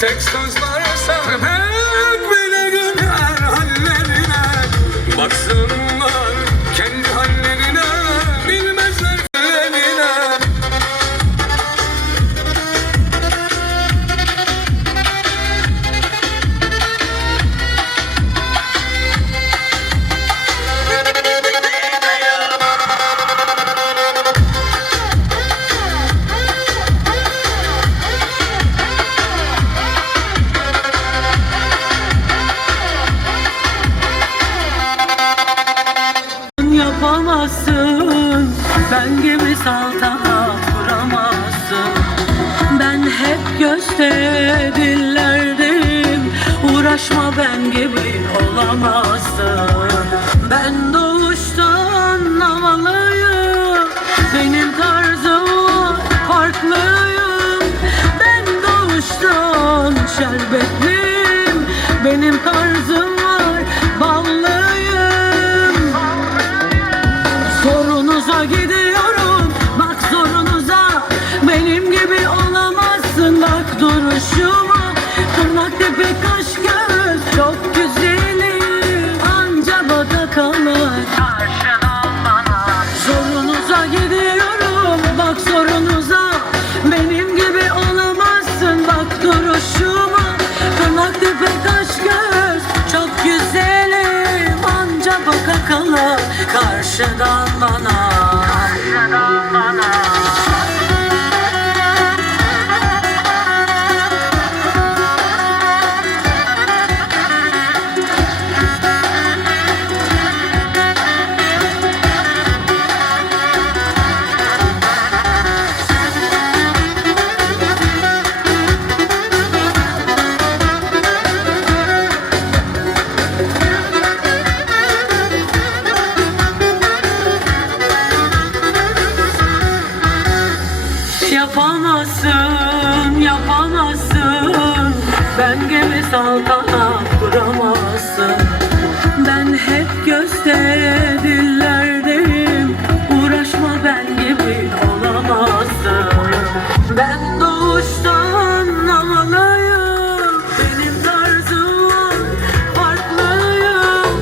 tek sözler sevmek bile güler hallerine. Baksınlar kendi hallerine, bilmezler hallerine. Yapamazsın, ben gibi saltanat kuramazsın. Ben hep göste dillerdeyim, uğraşma ben gibi olamazsın. Ben doğuştan havalıyım, benim tarzım farklıyım. Ben doğuştan şerbetliyim, benim tarzım var ballıyım. Zorunuza gidiyorum, bak zorunuza. Benim gibi olamazsın, bak duruşuma. Tırnak tepe kaş göz çok güzelim, anca bana kalır karşıdan bana. Zorunuza gidiyorum, bak zorunuza. Benim gibi olamazsın, bak duruşuma. Tırnak tepe kaş göz çok güzelim, anca baka kalır karşıdan bana. Karşıdan bana. Yapamazsın, yapamazsın, ben gibi saltanat kuramazsın. Ben hep göste dillerdeyim, uğraşma ben gibi olamazsın. Ben doğuştan havalıyım, benim tarzım var farklıyım.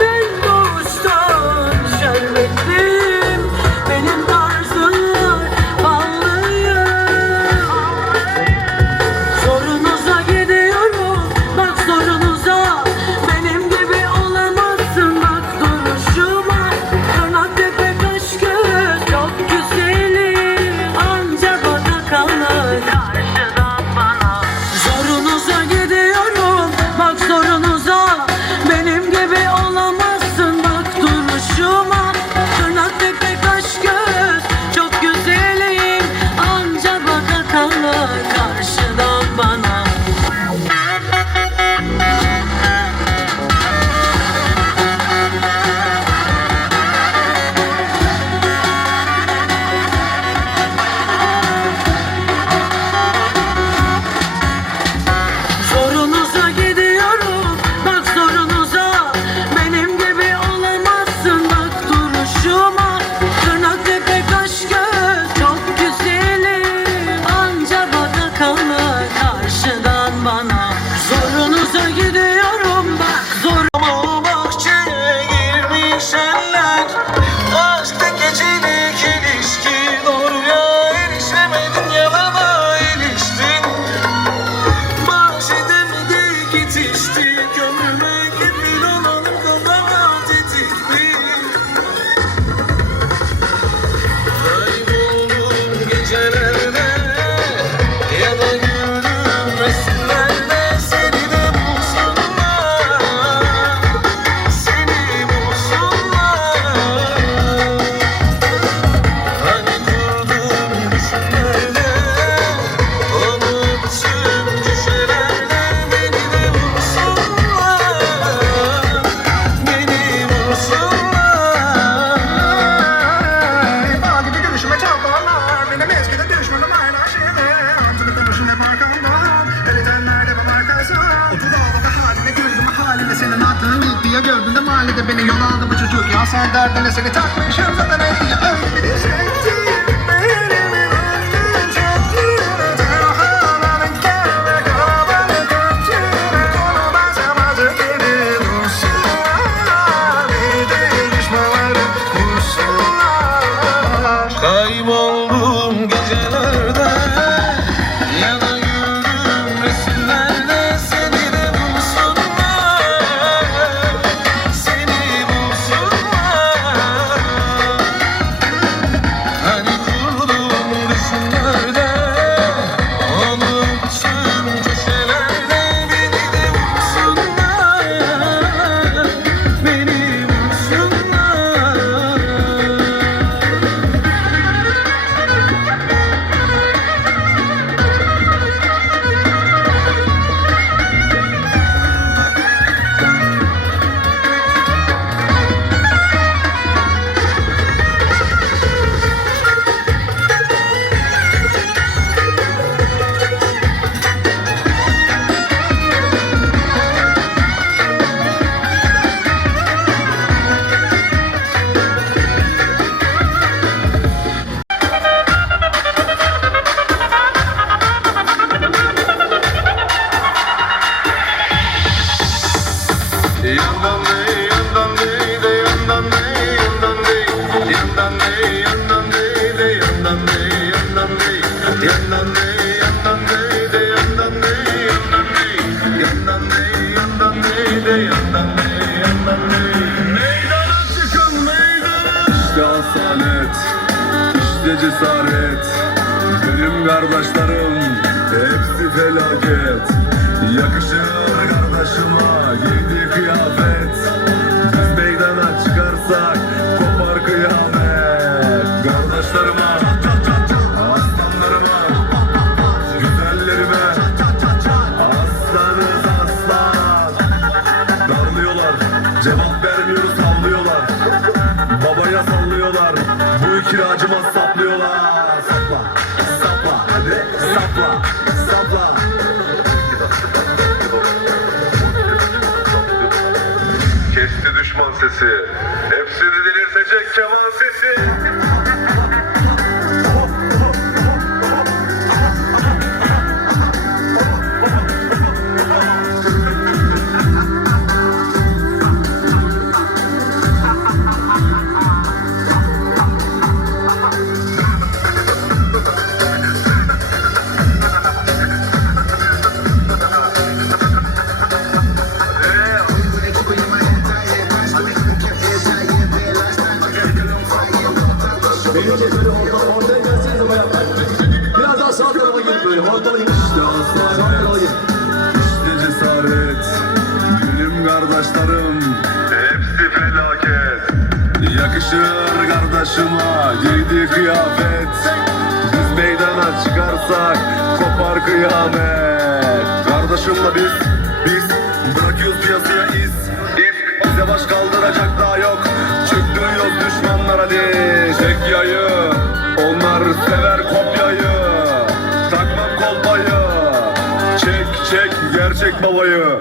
Ben doğuştan şerbetliyim, benim tarzım var ballıyım. Zorunuza gidiyorum, bak zorunuza. Benim gibi olamazsın, bak duruşuma. Tırnak tepe kaş göz çok güzelim, anca bana kalır karşıdan bana. Zorunuza gidiyorum, bak zorunuza. Benim gibi olamazsın, bak duruşuma. Tırnak tepe kaş göz çok güzelim, anca bana kalır karşıdan bana. Zorunuza gidiyorum, bak zorunuza. Benim gibi olamazsın, bak duruşuma. Tırnak tepe kaş göz çok güzelim, anca bana kalır karşıdan bana. Zorunuza gidiyorum, bak zor. Bahçeye girmiş eller, aşk gecelik ilişki. Doğruya erişemedin, yalana iliştin. Bahşedemedik yetiştik, ömrüme kefil olalım kollara tetikli. Kayboldum gecelerde, ya da güldüm resimlerde. Seni de bulsunlar, seni bulsunlar. Hani kurdum düşümlerde, onu bütün düşelerde. Beni de bulsunlar, beni bulsunlar. Dağ gibi gülüşüme çarparlar, benim eskide düşmanım aynı şeyde. Antını konuşun hep arkamdan, delitenler de bana arkası. Otur ağlama haline, güldüm haline. Senin attığın ilk diye gördün de mahallede beni yol aldı bu çocuk. Ya sen derdine seni takmışım zaten hep diye öyle bir şey. Benim aklım çok yürüdü, halanın gelme kalabalık. cesaret. Benim kardeşlerim hepsi felaket. Yakışır kardeşime giydiği kıyafet. Biz meydana çıkarsak kopar kıyamet. Kardeşlerime, aslanlarıma, güzellerime, aslanız aslan. Darlıyorlar, cevap vermiyoruz, sallıyorlar. Babaya sallıyorlar, bu kiracıma saplıyorlar. Sapla, sapla, hadi sapla, sapla. Kesti düşman sesi, hepsini delirtecek keman sesi. Ortaya gelsenize bayağı. Biraz daha sağ tarafa gelin böyle. Ortaya gelin. İşte Sağ aslan, tarafa gelin. işte cesaret. Benim kardeşlerim hepsi felaket. Yakışır kardeşime giydiği kıyafet. Biz meydana çıkarsak kopar kıyamet. Kardeşimle biz bırakıyoruz piyasaya iz. Bize baş kaldıracak daha yok. Çıktırıyoruz düşmanlar hadi. Çek yayı, onlar sever kopyayı. Takmam kolpayı. Çek gerçek babayı.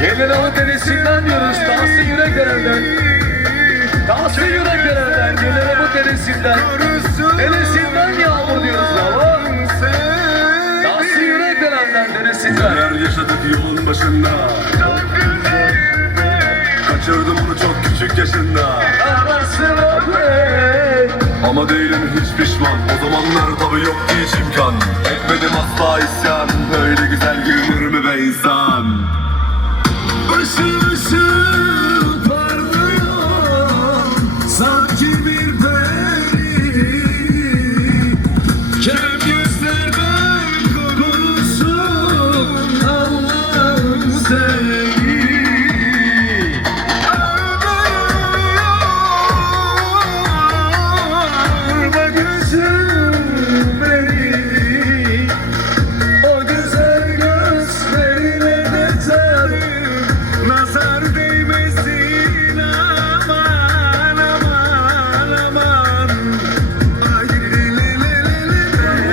Gelinavı derisinden diyoruz. Tahsin Yürekdere'den. Tahsin Yürekdere'den. Gelinavı derisinden. Derisinden yağmur diyoruz bravo. Tahsin Yürekdere'den derisinden. Neler yaşadık yolun aklım başında. Kaçırdım onu çok küçük yaşında. Ama değilim hiç pişman. O zamanlar tabi yoktu hiç imkan. Etmedim asla isyan. Böyle güzel gülür mü be insan? Işıl ışıl parlıyor sanki bir peri. Kerem gözlerden korusun Allah'ın sevgi. Ağlama gözüm beni, o güzel gözlerine de tanrım nazar değmesin aman aman aman. Ay li li li li li li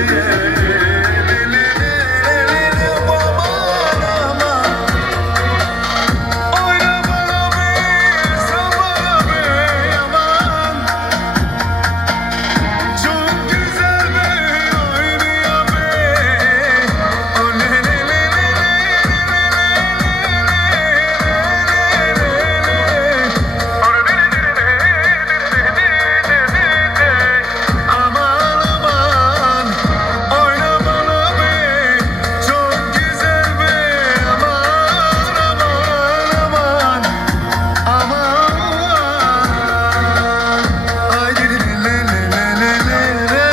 aman aman. Oynama be sabah be aman. Çok güzel be oynuyor be. O le le le le aman aman. Oynama be çok güzel be aman aman aman aman. Ay li li li li li li li.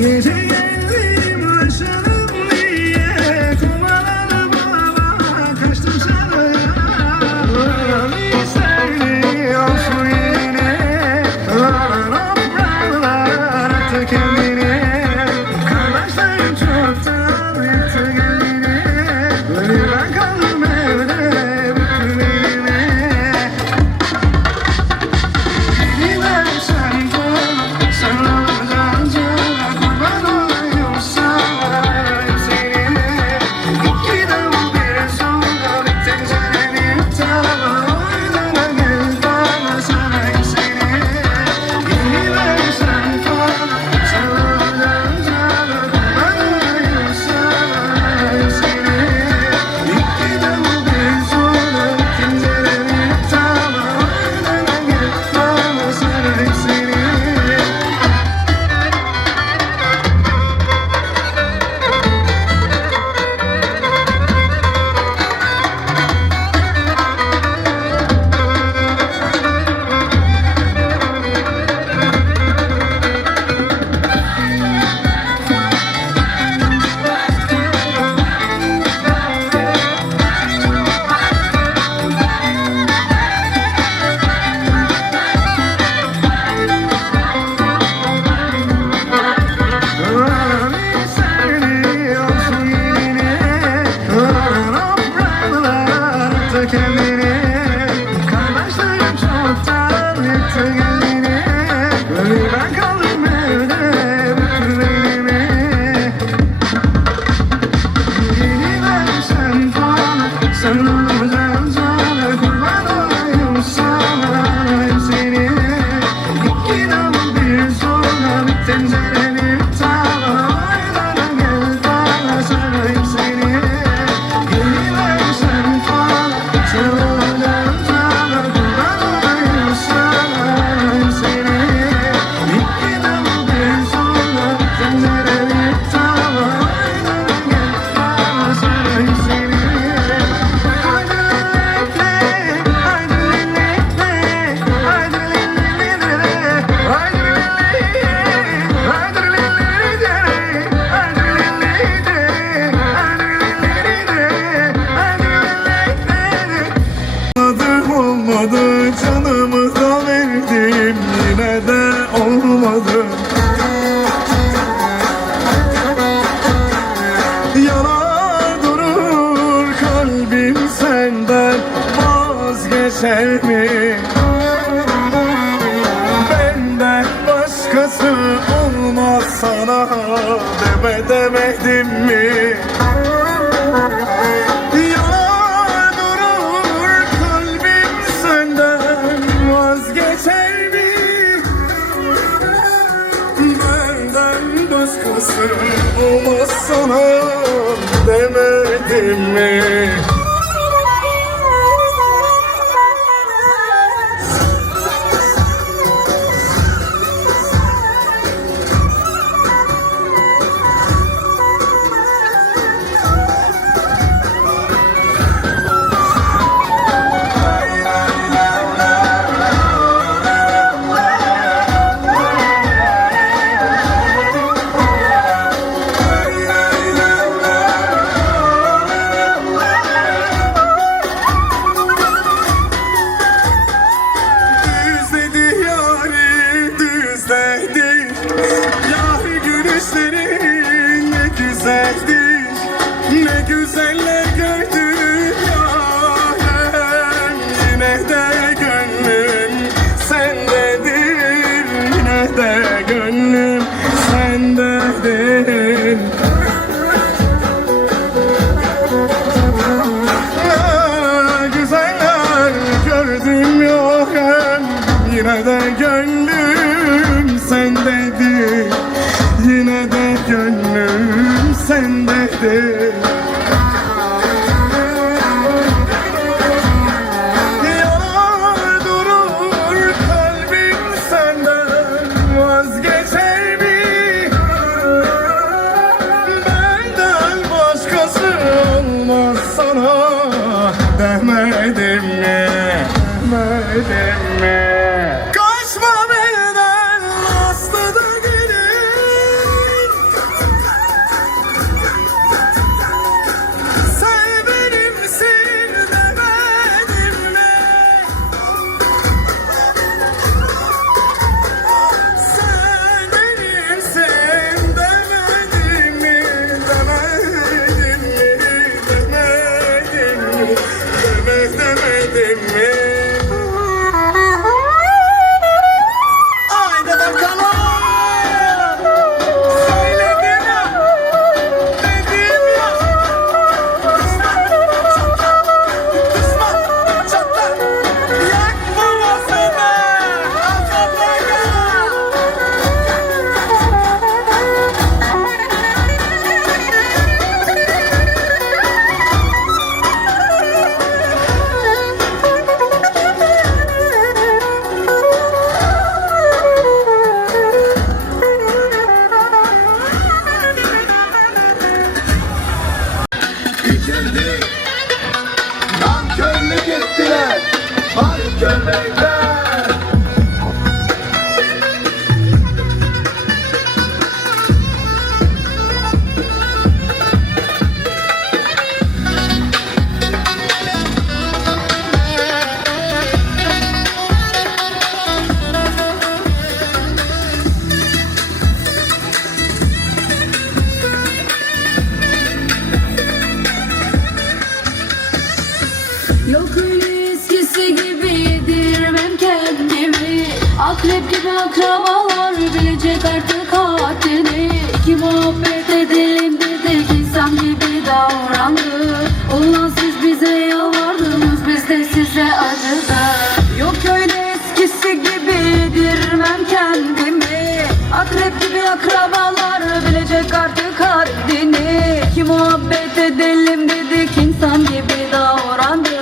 Gece geldim aşalım diye kovaladım ama kaçtım saraya. Seviyorsun yine toprağlar attı kendini. Kardeşlerim çoktan yıktı gelini. Ben kaldım evde bütün elime. Gidiver sen bana, sen olacaksın cana. Kurban olayım sana seninle. İkiden bir sonra bir tencere bir tava. Oynana gel bana sana seni. Gidiver sen bana, sen olacaksın cana. Kurban olayım sana seni. İkiden bir sonra bir tencere bir tava. Oynana gel bana sana seni. Seviyorsun yine toprağlar attı kendini. Kardeşlerim çoktan yıktı gelini. Ben kaldım evde bütün elime. Gidiver sen bana, sen olacaksın cana. Kurban olayım sana seni. İkiden bir sonra bir tencere bir tava. Oynana gel bana sarayım seni. Gidiver sen bana, sen olacaksın cana. Kurban olayım sana seni. İkiden bir sonra bir tencere bir tava. Oynana gel bana sarayım seni. Haydi lelekle, haydi lelekle, haydi lelekle, haydi olmadı, canımı da verdim, yine de olmadı. Yanar durur kalbim senden, vazgeçer mi? Benden başkası sana demedim mi? Yanar durur kalbim senden vazgeçer mi? Benden başkası olmaz sana demedim mi? Düzledi yâri düzledi, yâri gülüşlerin ne güzeldi, ne güzeller gördüm yârim. Yine de gönlüm sendedir, yine de gönlüm sendedir. Güzeller gördüm yokken, yine de gönlüm sendedir, yine de gönlüm sendedir. Yanar durur kalbim senden vazgeçer mi? Benden başkası olmaz sana demedim mi? Demedim mi? Kaçma benden aslı da gelin, sen benimsin demedim mi? Sen benimsin demedim mi? Demedim mi? Demedim mi? Haydi bakalım. Söyledim ya, dedim ya. Kısma, çatla, yak babasını, kafaya. Bitirdi. Nankörlük ettiler. Hayır köpekler. Yok öyle eskisi gibi yedirmem kendimi. Akrep gibi akrabalar bilecek artık haddini. Ki muhabbet edelim dedik insan gibi davrandı. Ulan siz bize yalvardınız biz de size acıdık. Yok öyle eskisi gibi yedirmem kendimi. Akrep gibi akrabalar bilecek artık haddini. Ki muhabbet edelim dedik insan gibi davrandı.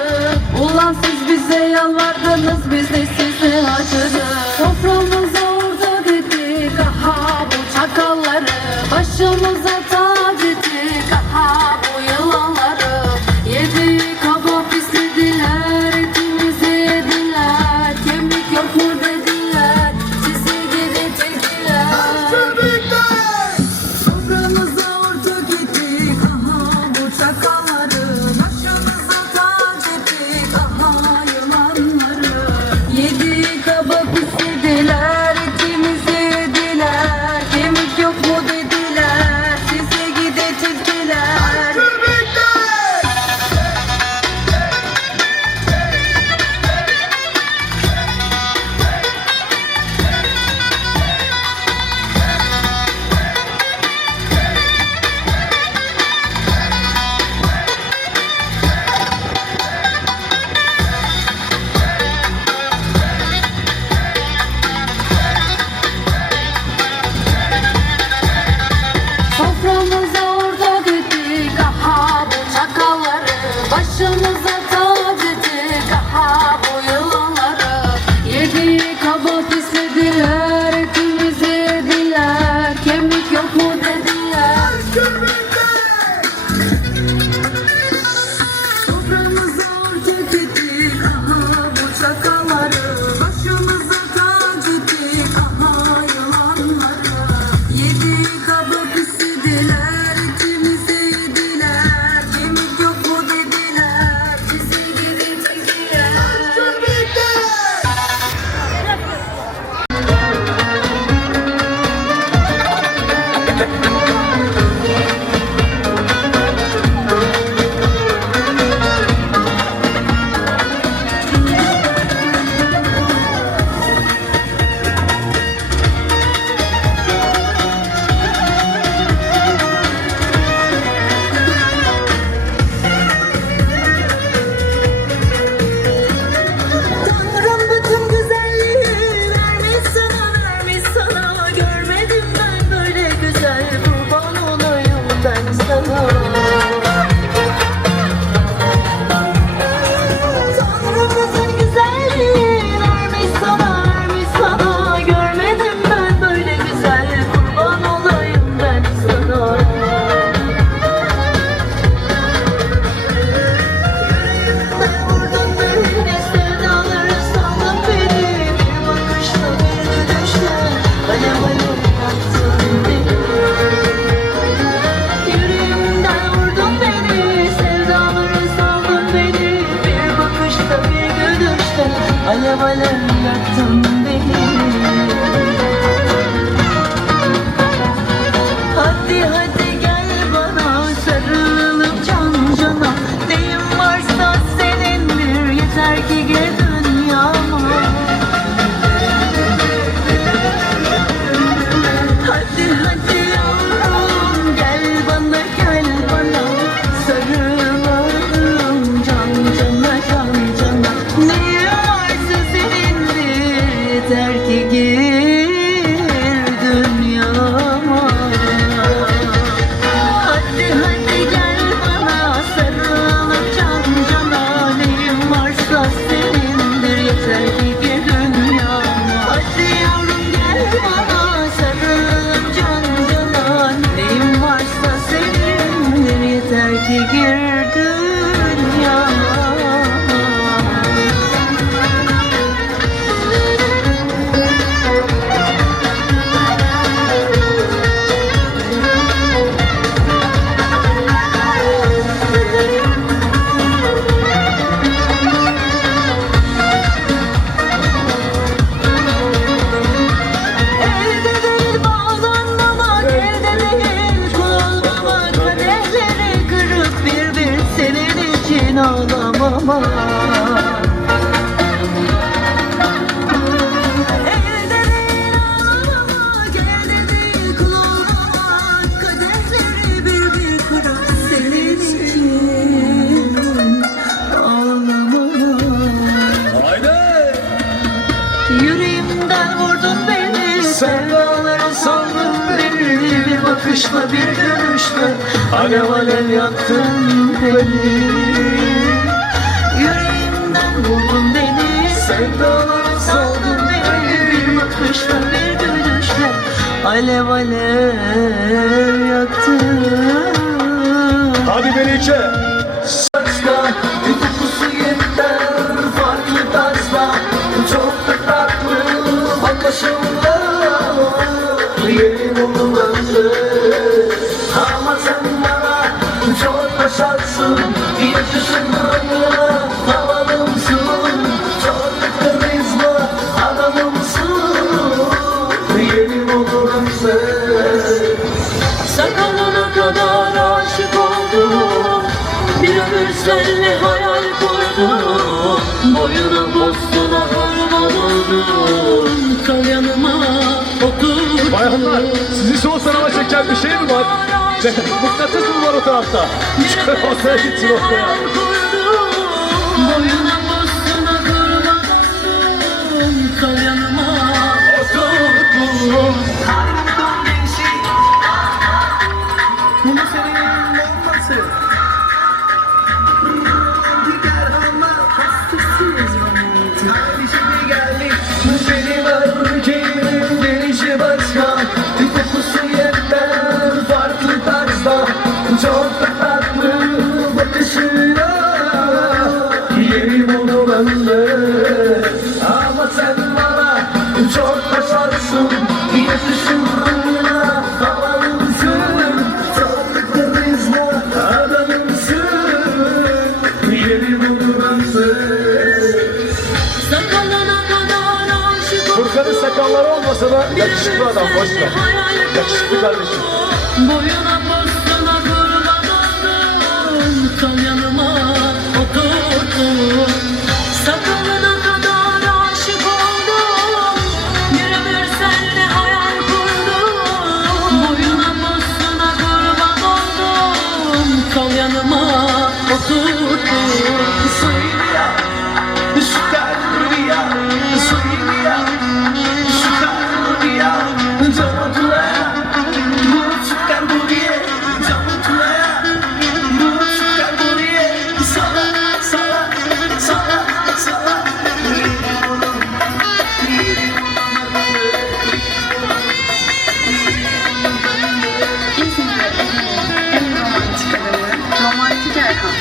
Ulan siz bize yalvardınız biz de size acıdık. Toprağımıza ortak ettik aha bu çakalları. Başımıza tac ettik aha bu yılanları. Yedi kabak istediler, etimizi yediler. Kemik yok mu dediler, sizi gidip çektiler. Toprağımıza ortak ettik aha bu çakalları. Başımıza bir dünya. Elde değil bağlanmamak, elde değil kullanmamak, kadehleri kırıp bir bir senin için ağlamamak. Elde değil ağlamamak, elde değil kullanmamak, kadehleri bir bir kırıp senin için ağlamamak. Yüreğimden vurdun beni, sevdalara saldın beni, bir bakışla bir gülüşle alev alev yaktın beni. Yüreğimden vurdun beni, sevdalara saldın beni, bir bakışla bir gülüşle alev alev yaktın. Hadi Melike. Saçta bir kokusu yeter, farklı tarzda, çok da tatlı, anlaşılır. Yerim onu bende, ama sen bana çok başarsın. Yakışıklığına havalımsın, çok da karizma adamımsın. Yerim onu bende. Sakalına kadar aşık oldum, bir ömür senle hayal kurdum. Boyuna postuna kurban oldum, kal yanıma otur. Bayanlar, sizi son sınava çeken bir şey mi var? Mıknatıs mı var o tarafta? Ortaya gitsin ortaya. Boyuna postuna kurban oldum, kal yanıma otur. Bunu senin olması. Gider ama hastasıyız romantik. Hadi şimdi geldik. Benim erkeğimin gelişi başka, bir kokusu yeter, farklı tarzda, çok da tatlı bakışıyla. Yerim onu bende, ama sen bana çok başarsın. Yakışıklığına havalımsın, çok da karizma adamımsın. Yerim onu bende. Sakalına kadar aşık Furkan'ın sakalları olmasa da yakışıklı adam, boş ver. Yakışıklı kardeşim. Boyuna postuna kurban oldum, kal yanıma oturdum. Sakalına kadar aşık oldum, bir ömür senle hayal kurdum. Boyuna postuna kurban oldum, kal yanıma oturdum. Suya, süper rüya, suya, süper rüya, canlıya, bu süper rüya, canlıya, bu süper rüya, sana, sana, sana, sana. İzmir'de en romantik adamı, romantik Erkan.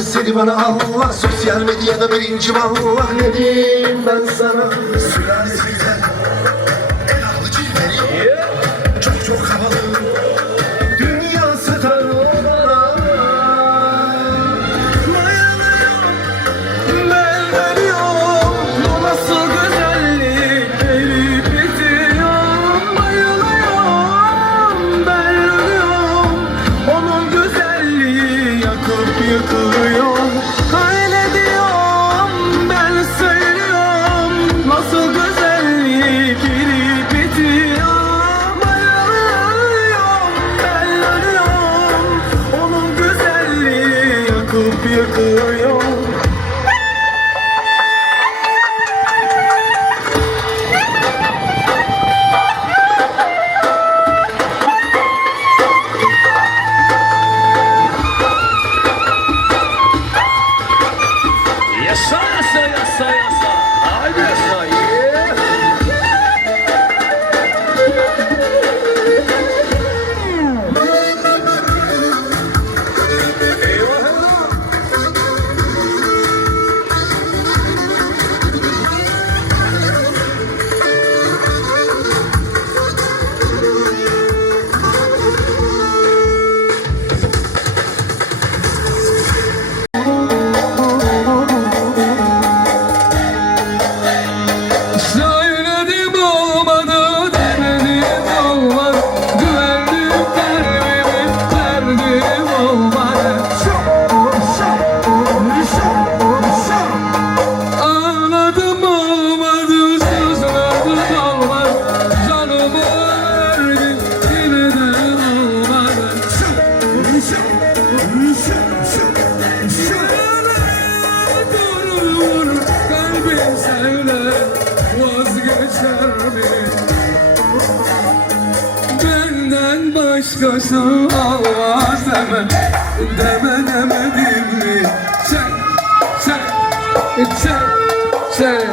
Seni bana Allah sosyal medyada birinci vallah. Ne diyeyim ben sana? Sülalesi güzel, el aldı cilveli, çok çok havalı, dünya starı olana. Bayılıyorum, ben ölüyorum. Bu nasıl güzellik erip bitiyor. Bayılıyorum, ben ölüyorum. Onun güzelliği yakıp yıkılıyor. Öyle diyorum, ben söylüyorum. Nasıl güzellik erip bitiyor. Bayılıyorum, ben ölüyorum. Onun güzelliği yakıp yıkılıyor. Yasa yasa yasa yasa. Haydi yasa. Söyledim olmadı, demedim olmadı. Güvendim kalbimi, verdim olmadı. Ağladım olmadı, sızladım olmadı. Canımı verdim, yine de olmadı. Durur, kalbim söyle, vazgeçer mi? Benden başkası olmaz deme, demedim mi? Sen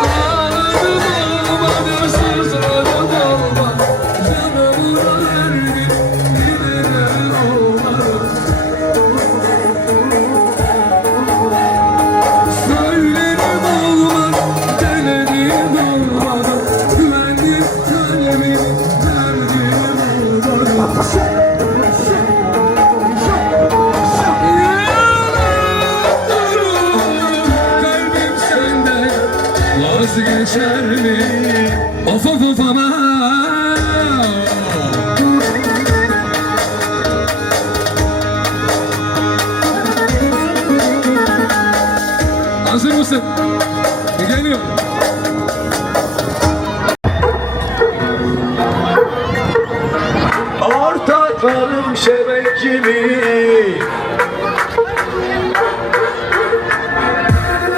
ağladım olmadı, sızladım olmadı. Canımı verdim, yine de olmadı. Söyledim olmadı, denedim olmadı. Güvendim kalbimi, verdim olmadı. Yanarım, kalbim senden vazgeçer mi? Of of of aman. Hazır mısın? Geliyor. Ortaklarım şebek gibi.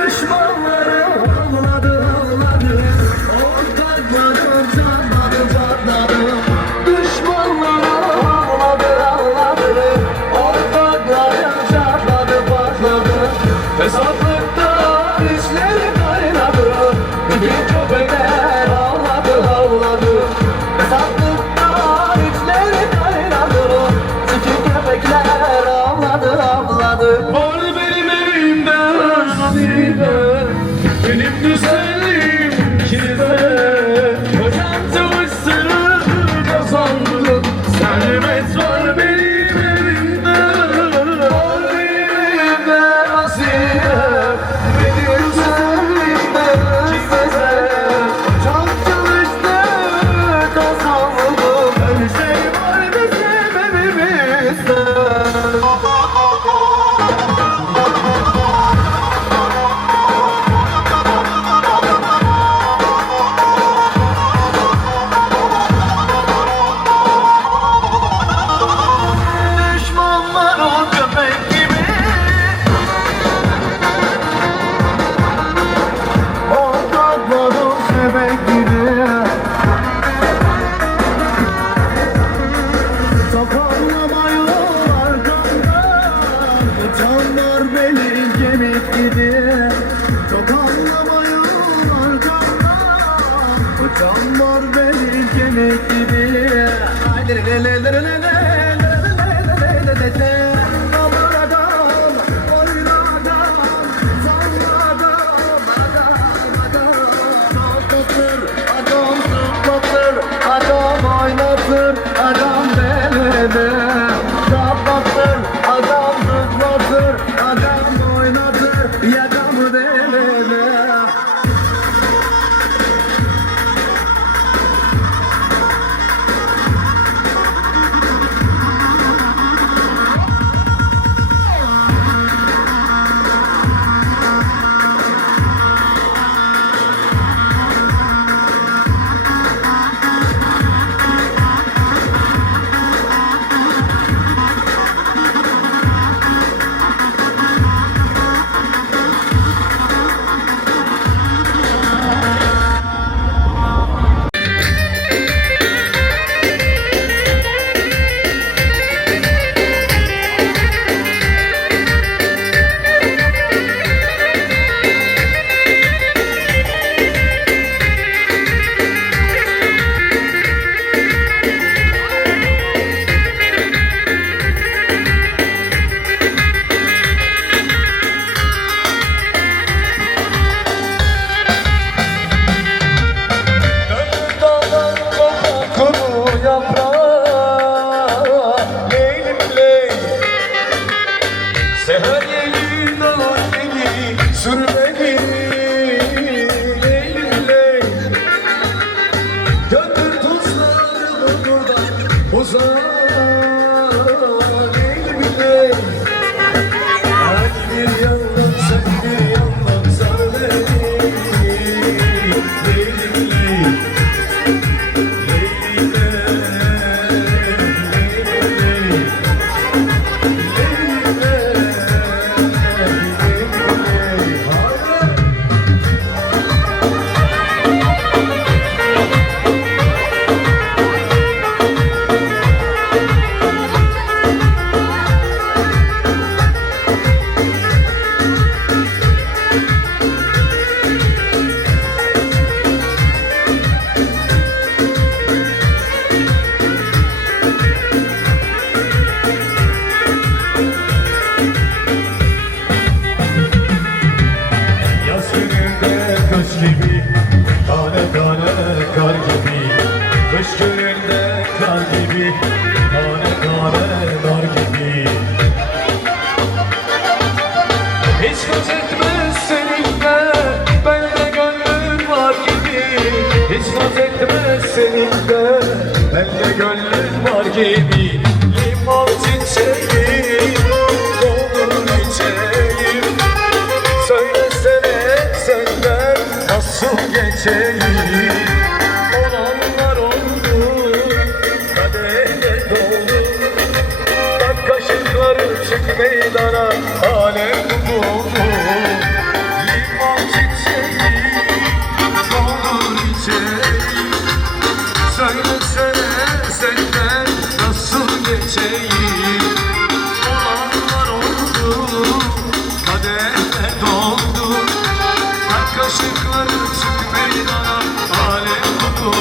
Düşmanlarım ağladı ağladı. Ortaklarım canladı canladı. Düşmanlarım ağladı ağladı. Ortaklarım canladı patladı. Hesaplıkta işleri kaynadı. Bütün köpekler ağladı ağladı. Hesaplıkta işleri kaynadı. Bütün köpekler ağladı ağladı. Var benim evimde hazine. Benim güzelliğim kirve. Hocam çalışsın kazandım. Servet var benim evimde. Var benim evimde hazine. Benim güzelliğim kirve. Hocam çalıştı kazandım. Her şey var bizim evimizde. Düşmanlar o köpek gibi. Ortaklar o sebek gibi. Toparlamayın arkamdan. Utanlar benim kemik gibi. Toparlamayın arkamdan. Utanlar benim kemik gibi. Haydi le le le le le le le le le le le le. Buradan Sen elin al beni, sür beni elimle. Gönül tuzlarını buradan uzak elimle. Ben bir yandan sen bir yandan sar beni elimle. Yaz gününde kış gibi, tane tane kar gibi. Kış gününde kar gibi, tane tane nar gibi. Hiç naz etmez seninle, bende gönlün var gibi. Hiç naz etmez seninle, bende gönlün var gibi. Limon çiçeği, olur içeyim. Söylesene senden nasıl geçeyim. Olanlar oldu, kadehler doldu. Tak kaşıkları çık meydana, alem buldu. Limon çiçeği, olur içeyim. Söylesene senden nasıl geçeyim. Olanlar oldu, kadehler doldu. Tak kaşıkları çık meydana, alem buldu.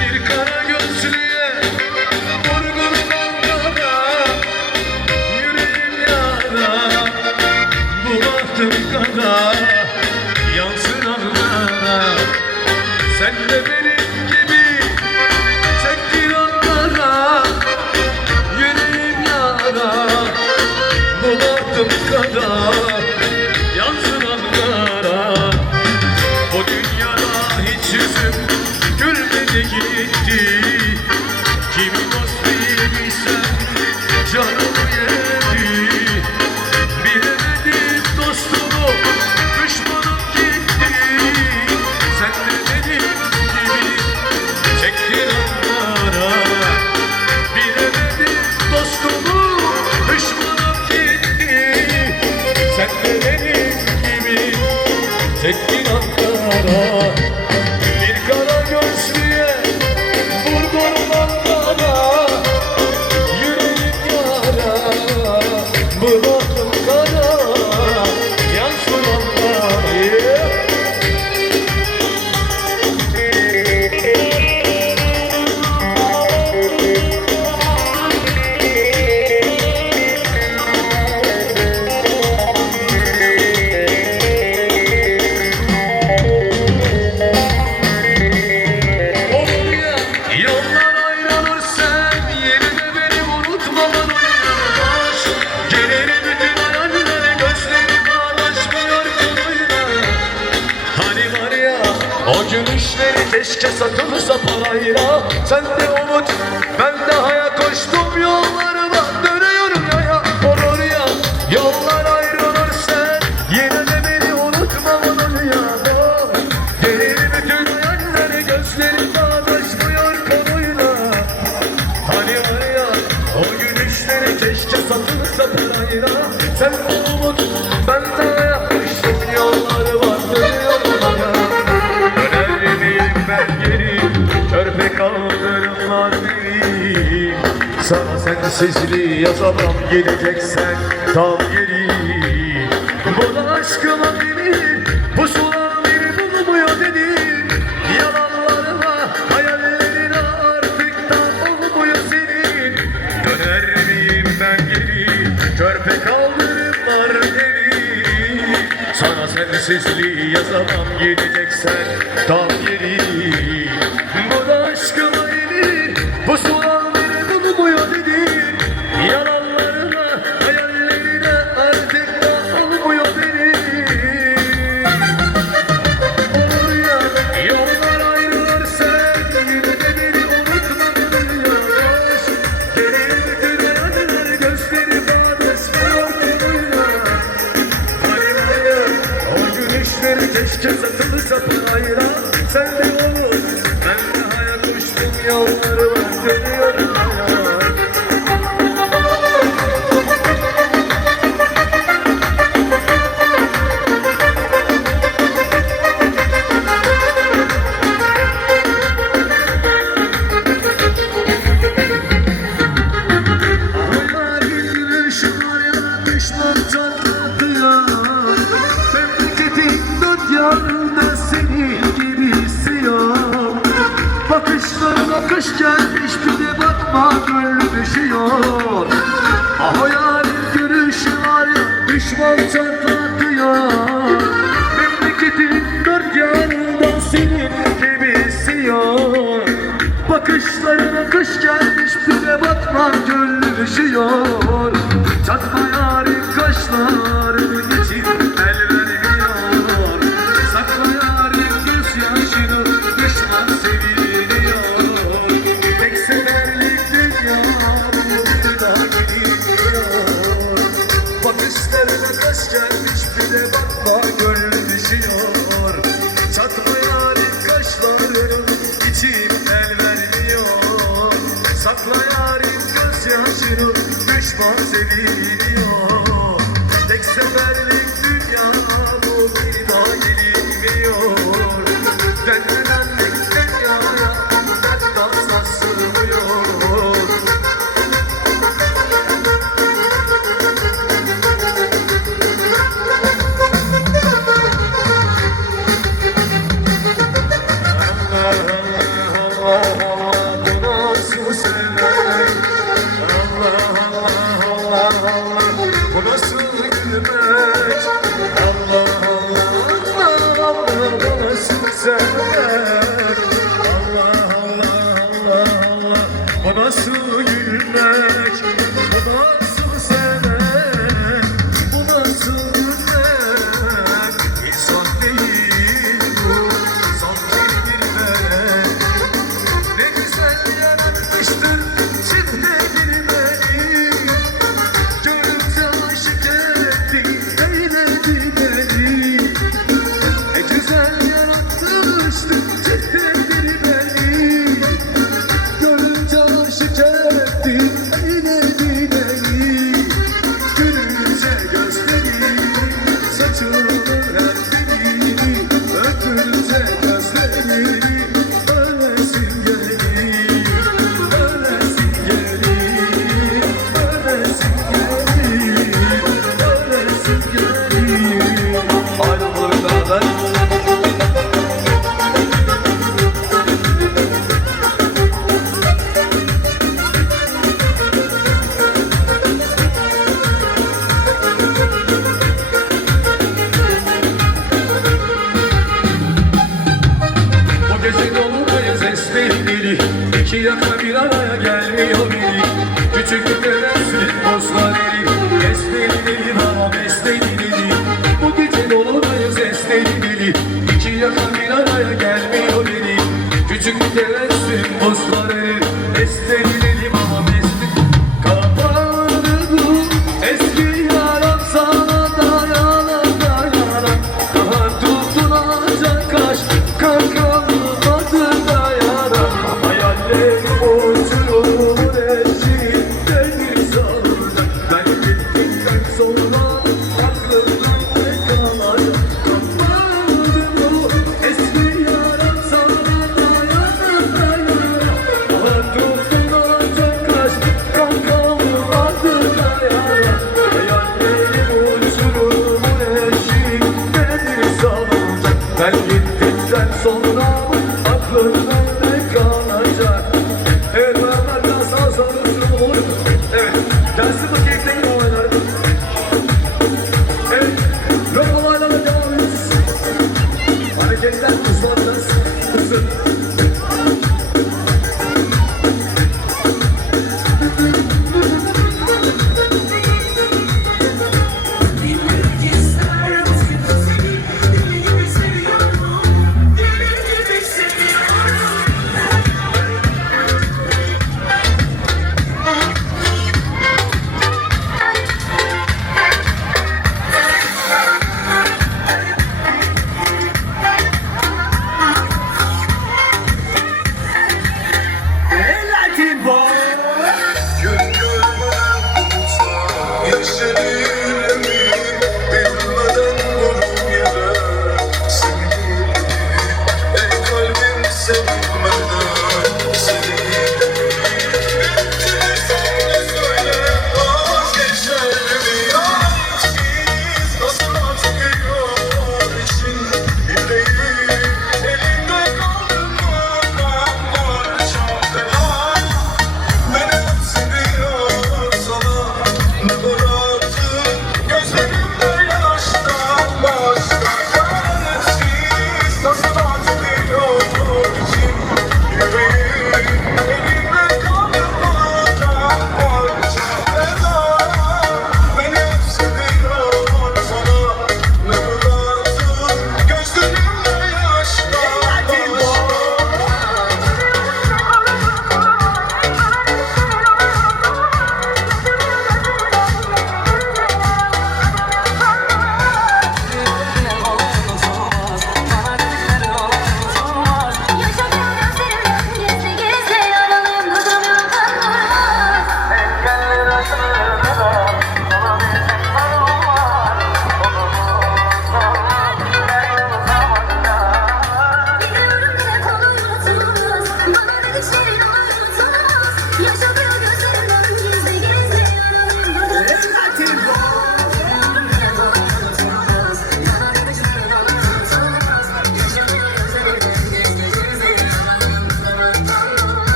Bir kara gözlüye vurgun dallara, yüreğim yara, bu bahtım kara, yansın anlara. Sen de benim gibi çektin onlara, yüreğim yara, bu bahtım kara, yansın anlara. O dünyada hiç yüzüm gülmedi gitti. Kimi dost bilmişsen canımı yedi. Bilemedim dostumu, düşmanım gitti. Sen de benim gibi çektin onlara. Bilemedim dostumu, düşmanım gitti. Sen de benim gibi çektin Ankara. Bir kara gözlüye vurgun dallara, yüreğim yara, bıraktım kara, yansın Ankara. Yollar ayrılır sen yine de beni unutmaman uyarmış. Gelirim bütün hayallere gözlerim ağlaşmıyor konuyla. Hani var ya o gülüşleri keşke satılsa parayla. Sen de umut ben de haya koştum yollarıma, dönüyorum yaya oraya. Yollar ayrılır sen yine de beni unutmaman uyarmış. Gelirim bütün hayallere gözlerim ağlaşmıyor konuyla. Hani var ya o gülüşleri keşke satılsa parayla. Sen umut ben de haya koştum yolları var, dönüyorum yaya. Döner miyim ben geri, körpe kaldırımlar beni. Sana sen sensizliği yazamam geleceksen tam geri. Bana aşkıma beni pusulan biri bulmuyor dedin. Yalanlarına hayallerine artık tam olmuyor senin. Döner miyim ben geri körpe kaldırımlar geri. Sana sensizliği yazamam geleceksen tam geri. Bana aşkıma beni pusulan biri bulmuyor dedin. Yalanlarına hayallerine artık tam olmuyor benim. Olur ya yollar ayrılırsa yine de beni unutmadın yavaş. Geriye bütün hayaller gözleri bağdaşmıyor bununla. Halimaya o gülüşleri keşke satılı sapı ayıra. Sen de olur ben de hayal uçtum yolları var dönüyorum hayal. Bakışlarına kış gelmiş bir de bakma gönlüm üşüyor. Ah o yarın görüşü var ya düşman çatlatıyor. Memleketin dört yanından senin gibi esiyor. Bakışlarına kış gelmiş bir de bakma gönlüm üşüyor. Çatma yarim kaşların için el vermiyor. Sakla yarim gözyaşını düşman seviniyor. Tek seferlik dünya bir daha geliyor. Bakışlarına kaş gelmiş bir de bakma gönlüm düşüyor. Çatma yarim kaşların içim el vermiyor. Sakla yarim gözyaşını düşman seviniyor. Tek seferlik dünya bu bir daha gelinmiyor. Denmedenlik dünyaya dert dansa sığmıyor. Bu nasıl gülmek? Allah Allah Allah Allah bu nasıl sevmek? Allah Allah Allah Allah bu nasıl gülmek? Bu nasıl sevmek? Bu nasıl gülmek? İnsan değil bu sanki bir melek. Ne güzel yaratmıştır çiftleri beni. Görünce aşık etti, eyledi beni. Ne güzel yaratmıştır çiftleri beni. Görünce aşık etti, eyledi beni. Görünce gözleri, saçının her deliğini. Öpünce gözleri, ölesin gelir, ölesin gelir, ölesin gelir, ölesin gelir. Ayrılırlar ben. Bu gece dolunayız esmerleri. İki yaka bir araya gelmiyor biri. Küçüklükten esrin bozlar eri. Esmerleri bana esmerleri. Bu gece dolunayız esmerleri. İki yaka bir araya gelmiyor biri. Küçüklükten esrin bozlar eri. Esmerleri bana esmerleri. Kapandı bu eski yaram sana dayanan dayanan. Daha tutunacak kaş kalkamadı dayanan. Hayallerim uçurumun eşiğinde salınacak. Ben gittikten sonra aklımdan ne kalacak? Kapandı bu eski yaram sana dayanan dayanan. olaylar. Evet, rap olaylarına devam ediyoruz. Hareketler uzmanlar, hızlı.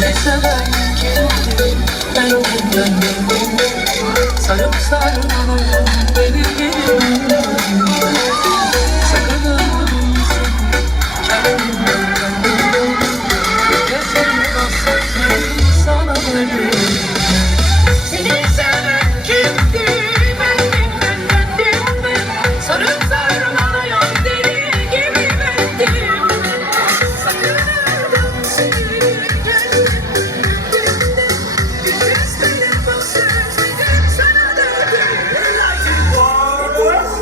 Ne seven kimdi ben o günden sarıp sarmalıyım beni sakın almalısın kendimden gözlerim hasretini sana verdim. Seni seven kimdi ben sarıp sarmalıyım deli gibi bendim sakın almalısın. What?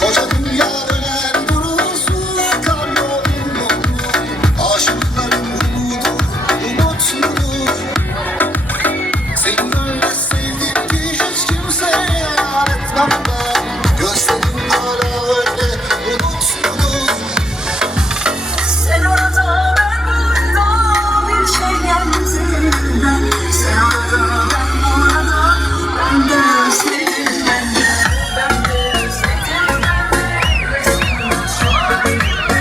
Koca dünya döner durursun, kar yolunu. Aşıkların umudu umutludur. Seni öyle sevdim ki hiç kimseye yar etmem ben. Gözlerim hala öyle umutludur. Sen orada ben burada, bir şey gelmez elimden. Sen orada ben burada, ben de özledim ben de. Ben de özledim ben de. Resmen şu an elimde.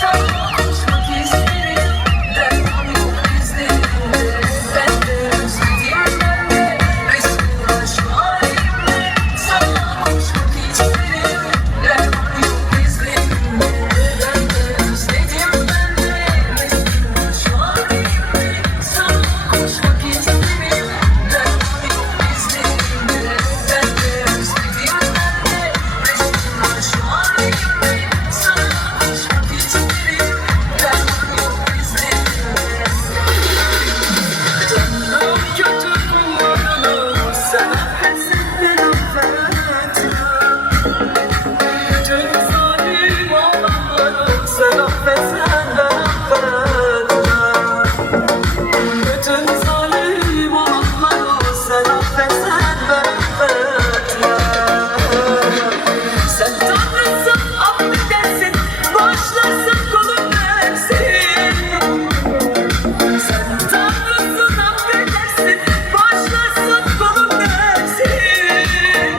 Sana konuşmak isterim. Derman yok izlerimde. Ben de özledim ben de. Resmen şu an elimde. Sana konuşmak isterim. Derman yok izlerimde. Ben de özledim ben de. Resmen şu an elimde. Sana konuşmak isterim. Derman yok izlerimde. Ben de özledim ben de. Resmen şu an elimde. Sana konuşmak isterim. Derman yok izlerimde. Döndüm kötü kullarını, sen affetsin ben affetmem. Bütün zalim olanları sen affetsen ben affetmem. Bütün zalim olanları sen affetsen ben affetmem. Sen Tanrısın, affedersin, bağışlarsın, kulun versin. Sen Tanrısın, affedersin, bağışlarsın, kulun versin.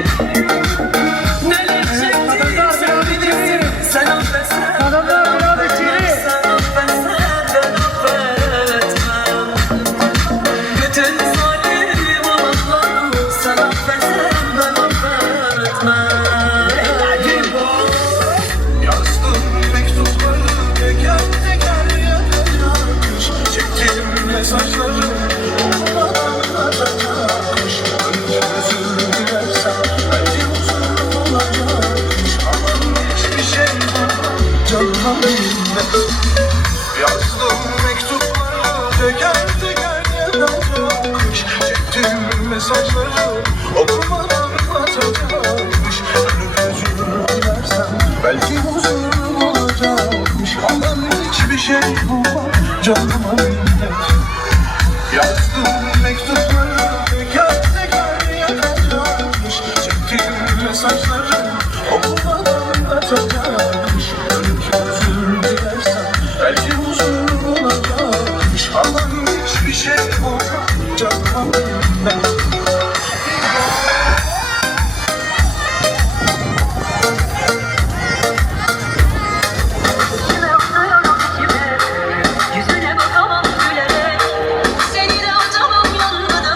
Neler çektiysem bilirsin, sen affetsen ben affetmem. Sen affetsen ben affetmem. Bütün zalim olanları sen affetsen ben affetmem. Yazdım mektupları teker teker yakacakmış. Çektiğim mesajları okumadan atacakmış. Özür dilersem belki huzur olacakmış. Ama hiçbir şey olmaz canıma minnet. Yazdım mektupları teker teker yakacakmış. Çektiğim mesajları okumadan atacakmış. Özür dilersem belki huzurum olacakmış. Ama hiçbir şey olmaz canıma minnet. Yazdım mektupları teker teker yakacakmış. Çektiğim mesajları okumadan atacakmış. Özür dilersem belki huzurum olacakmış. Ama hiçbir şey olmaz canıma minnet. Kime bakıyorum kime, yüzüne bakamam gülerek. Seni de atamam yanına.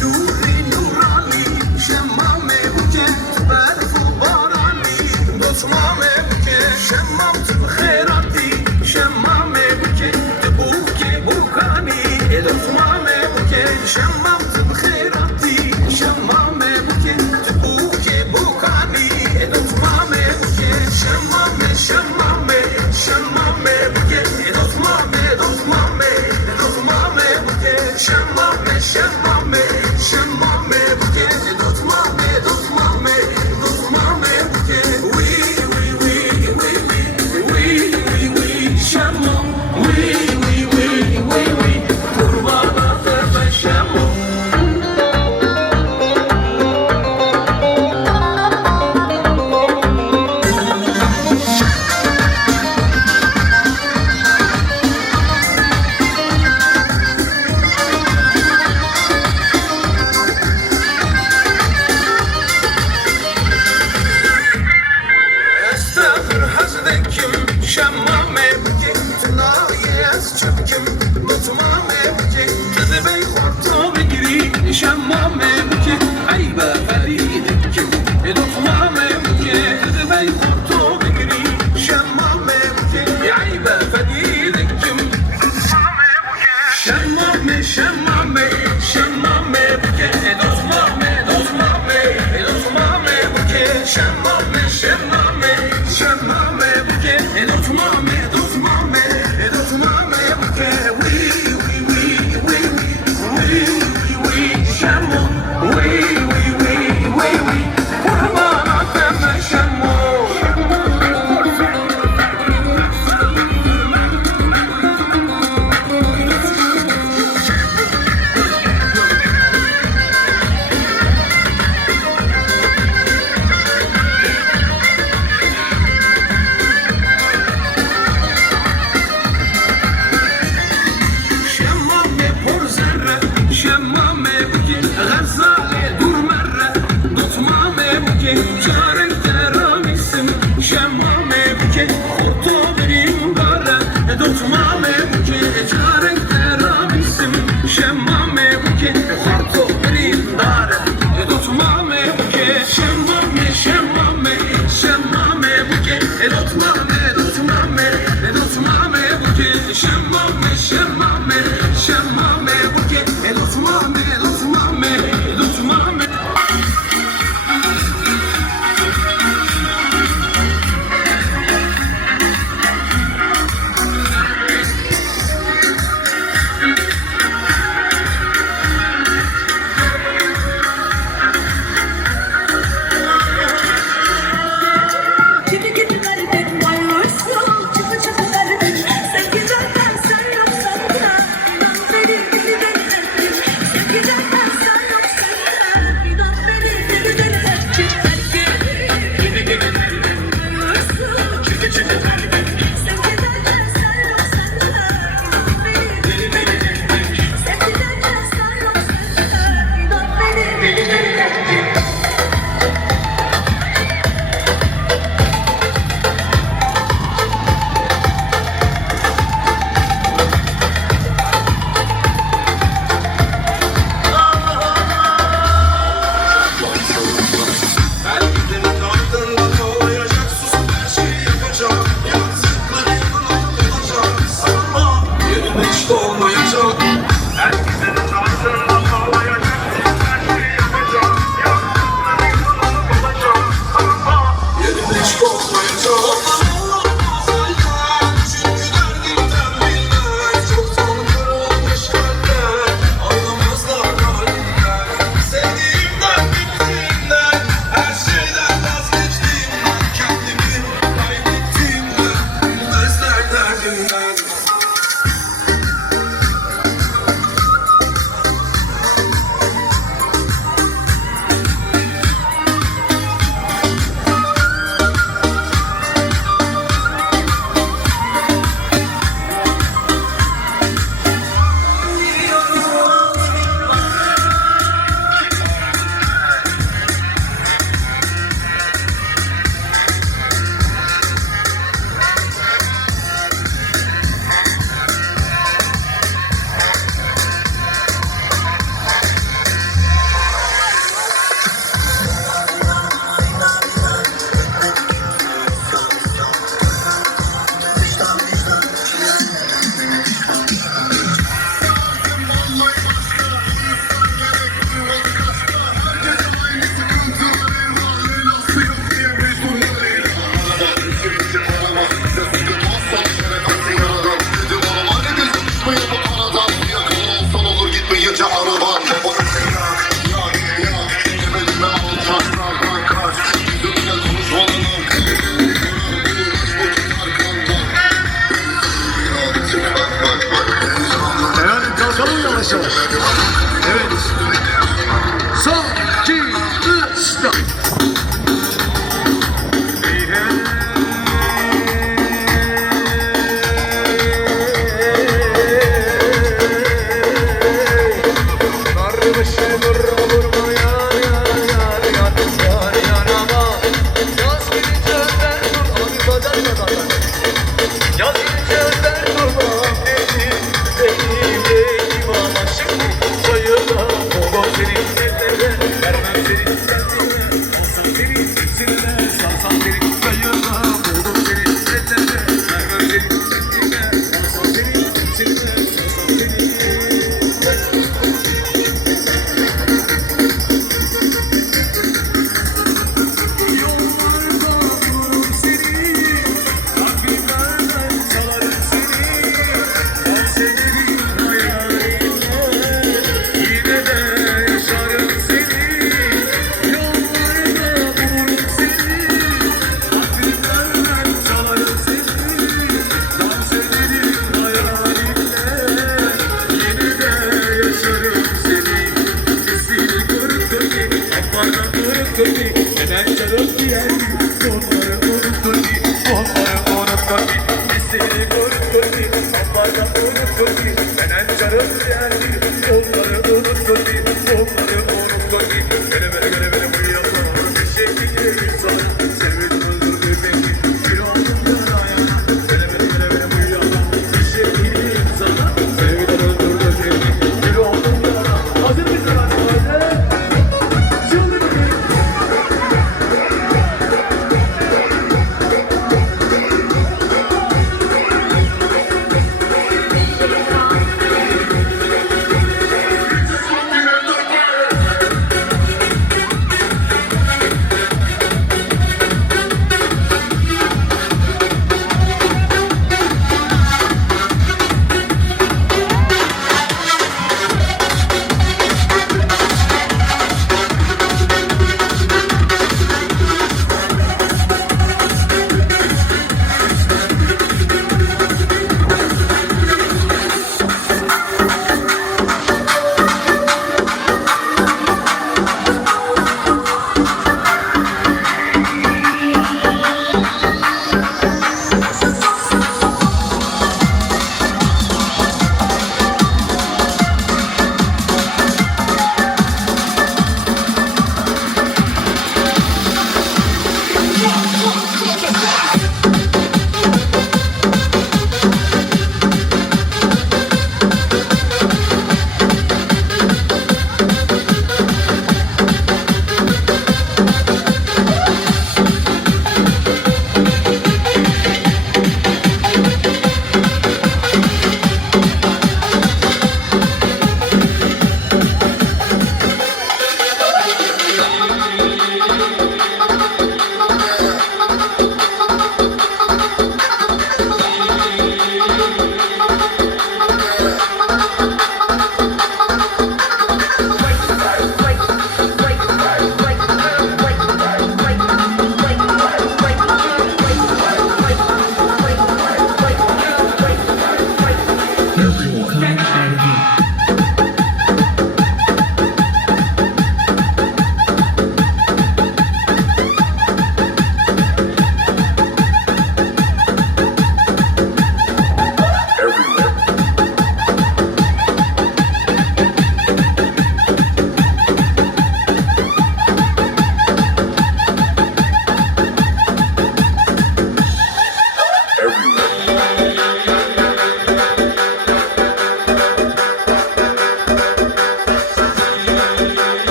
نوری نورانی شمام بکن برف و بارانی دتمام بکن شمام تو خیراتی شمام بکن تبوکی بوکانی دتمام بکن شمام تو خیراتی شمام بکن تبوکی بوکانی دتمام بکن شمام شمام شمام بکن دتمام دتمام دتمام بکن شمام شمام شمام بکن دتمام دتمام دتمام بکن وی وی وی وی وی وی وی شمام وی وی وی وی وی قربانات به شمام استغفر حسدكم شمام بكي تنايس شبكم بتمام بكي كذبي خطو بجري شمام بكي عيبة فريدكم تمام بكي كذبي خطو بجري شمام بكي عيبة فريدكم شمام شمام شمام بكي تمام تمام تمام بكي شمام شمام شمام بكي تمام تمام تمام بكي وي وي وي وي وي وي وي شمام وي وي وي وي وي قربانات به شمام شمام پر ذره شمام بگی غزاله دور مره دتمام بگی چارک درامیسم شمام بگی خورتو بریم داره دتمام بگی چارک درامیسم شمام بگی خورتو بریم داره دتمام بگی شمام شمام شمام بگی دتمام دتمام دتمام بگی شمام شمام شمام بگی دتمام دتمام دتمام Kimi gibi garibim varmışsın Çıkı çıkı garibim Sen güzelken sen yoksan da İnan beni deli deli ettin Sen güzelken sen yoksan da İnan beni deli deli ettin Kimi gibi garibim varmışsın Çıkı çıkı garibim Sen güzelken sen yoksan da İnan beni deli deli ettin Sen güzelken sen yoksan da İnan beni deli deli ettin Erkeklerin ardında koyacak susup her şeyi yapacak Yazıklar yanına olacak Sanma yerine hiç dolmayacak Erkeklerin ardında koyacak susup her şeyi yapacak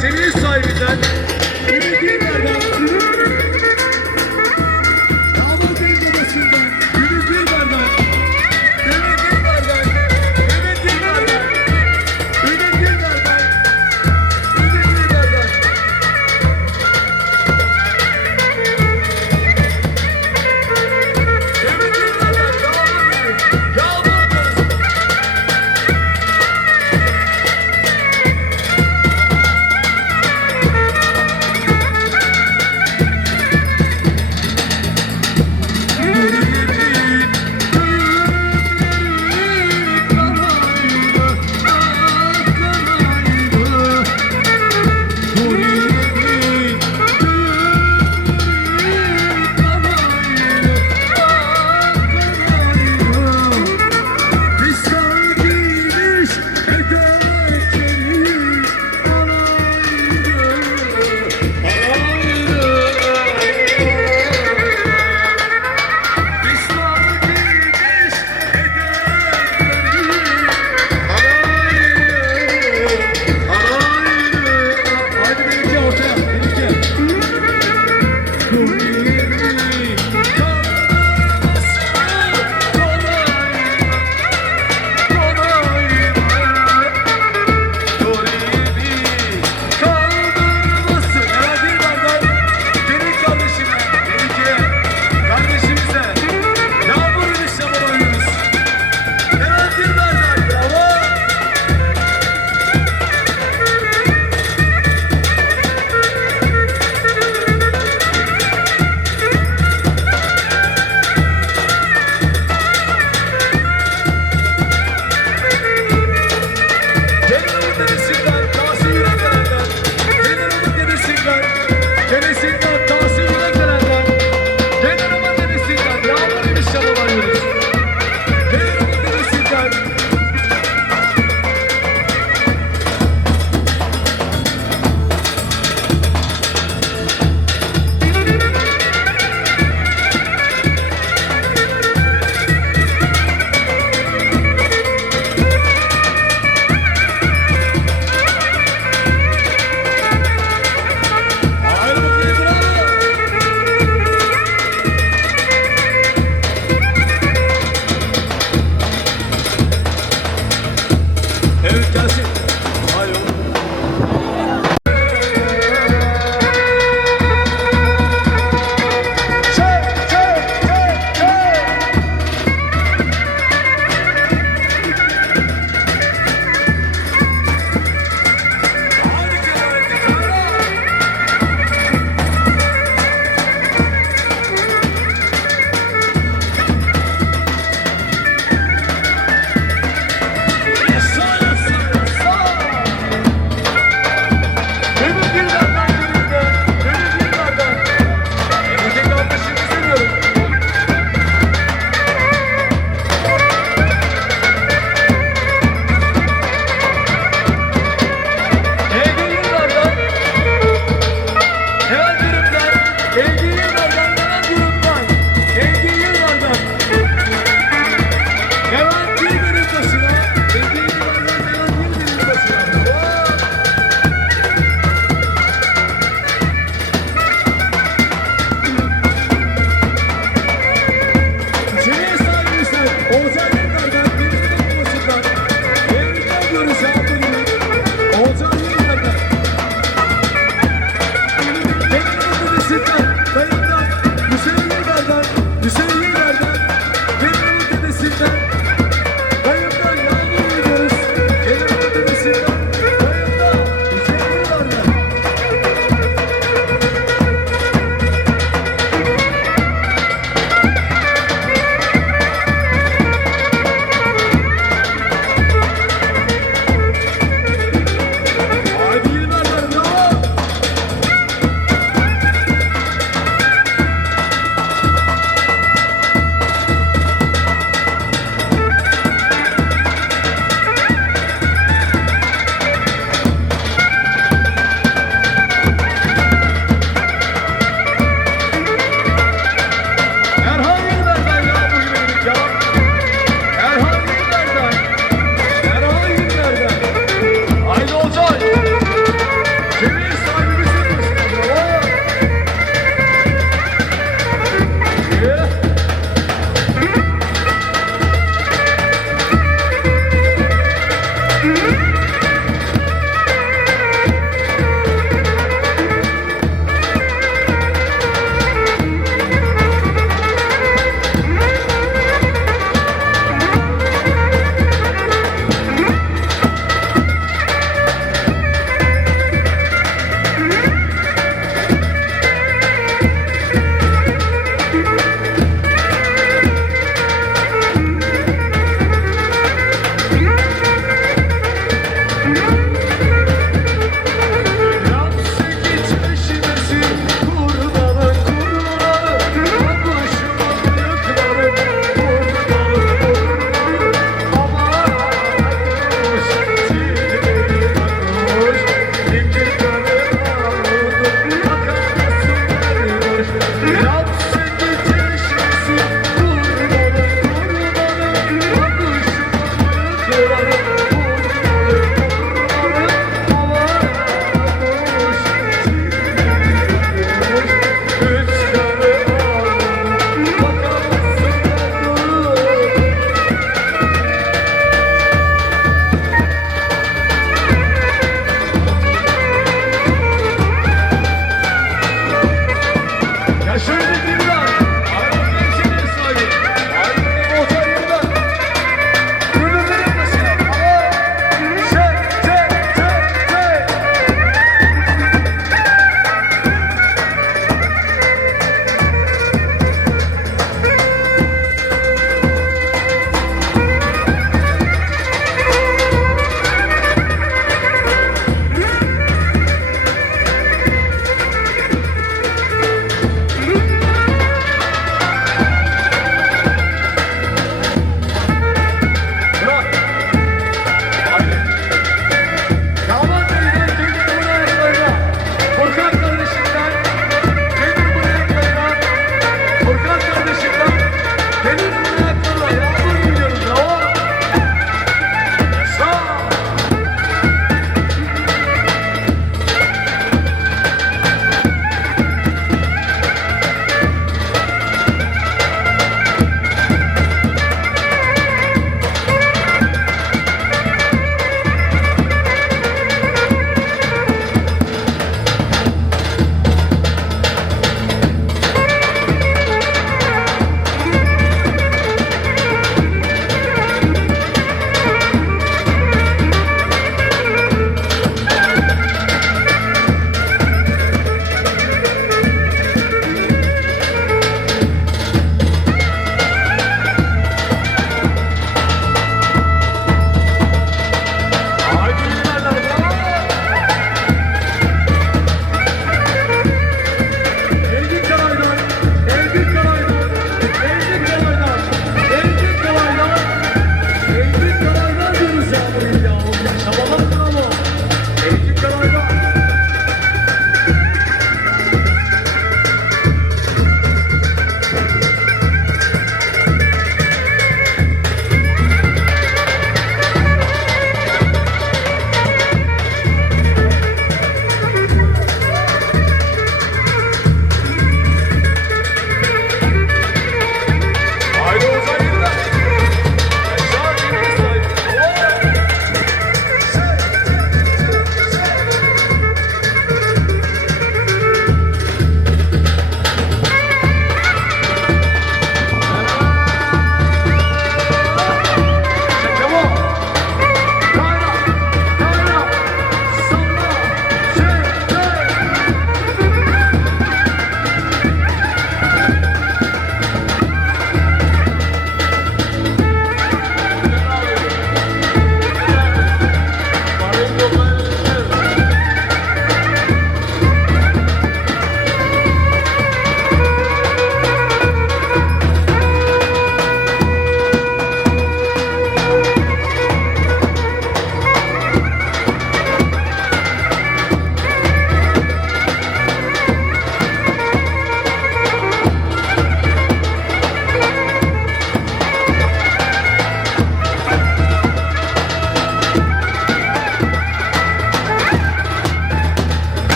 senin ev sahibinden. Ümit Dilber'den. Damat el babasından. Ümit Dilber'den. Ümit Dilber'den. Ümit Dilber'den. Ümit Dilber'den. Ümit Dilber'den. Ümit Dilber'den. Yağmur kız.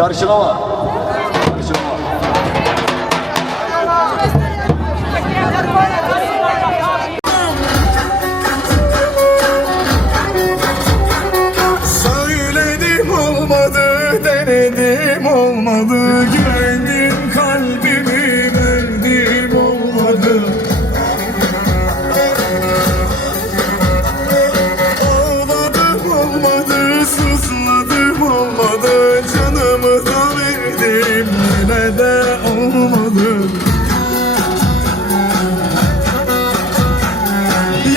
Karşılama. Karşılama. Söyledim olmadı, denedim olmadı, güvendim kalbimi verdim olmadı. Ağladım olmadı, sızladım olmadı, canımı da verdim yine de olmadı.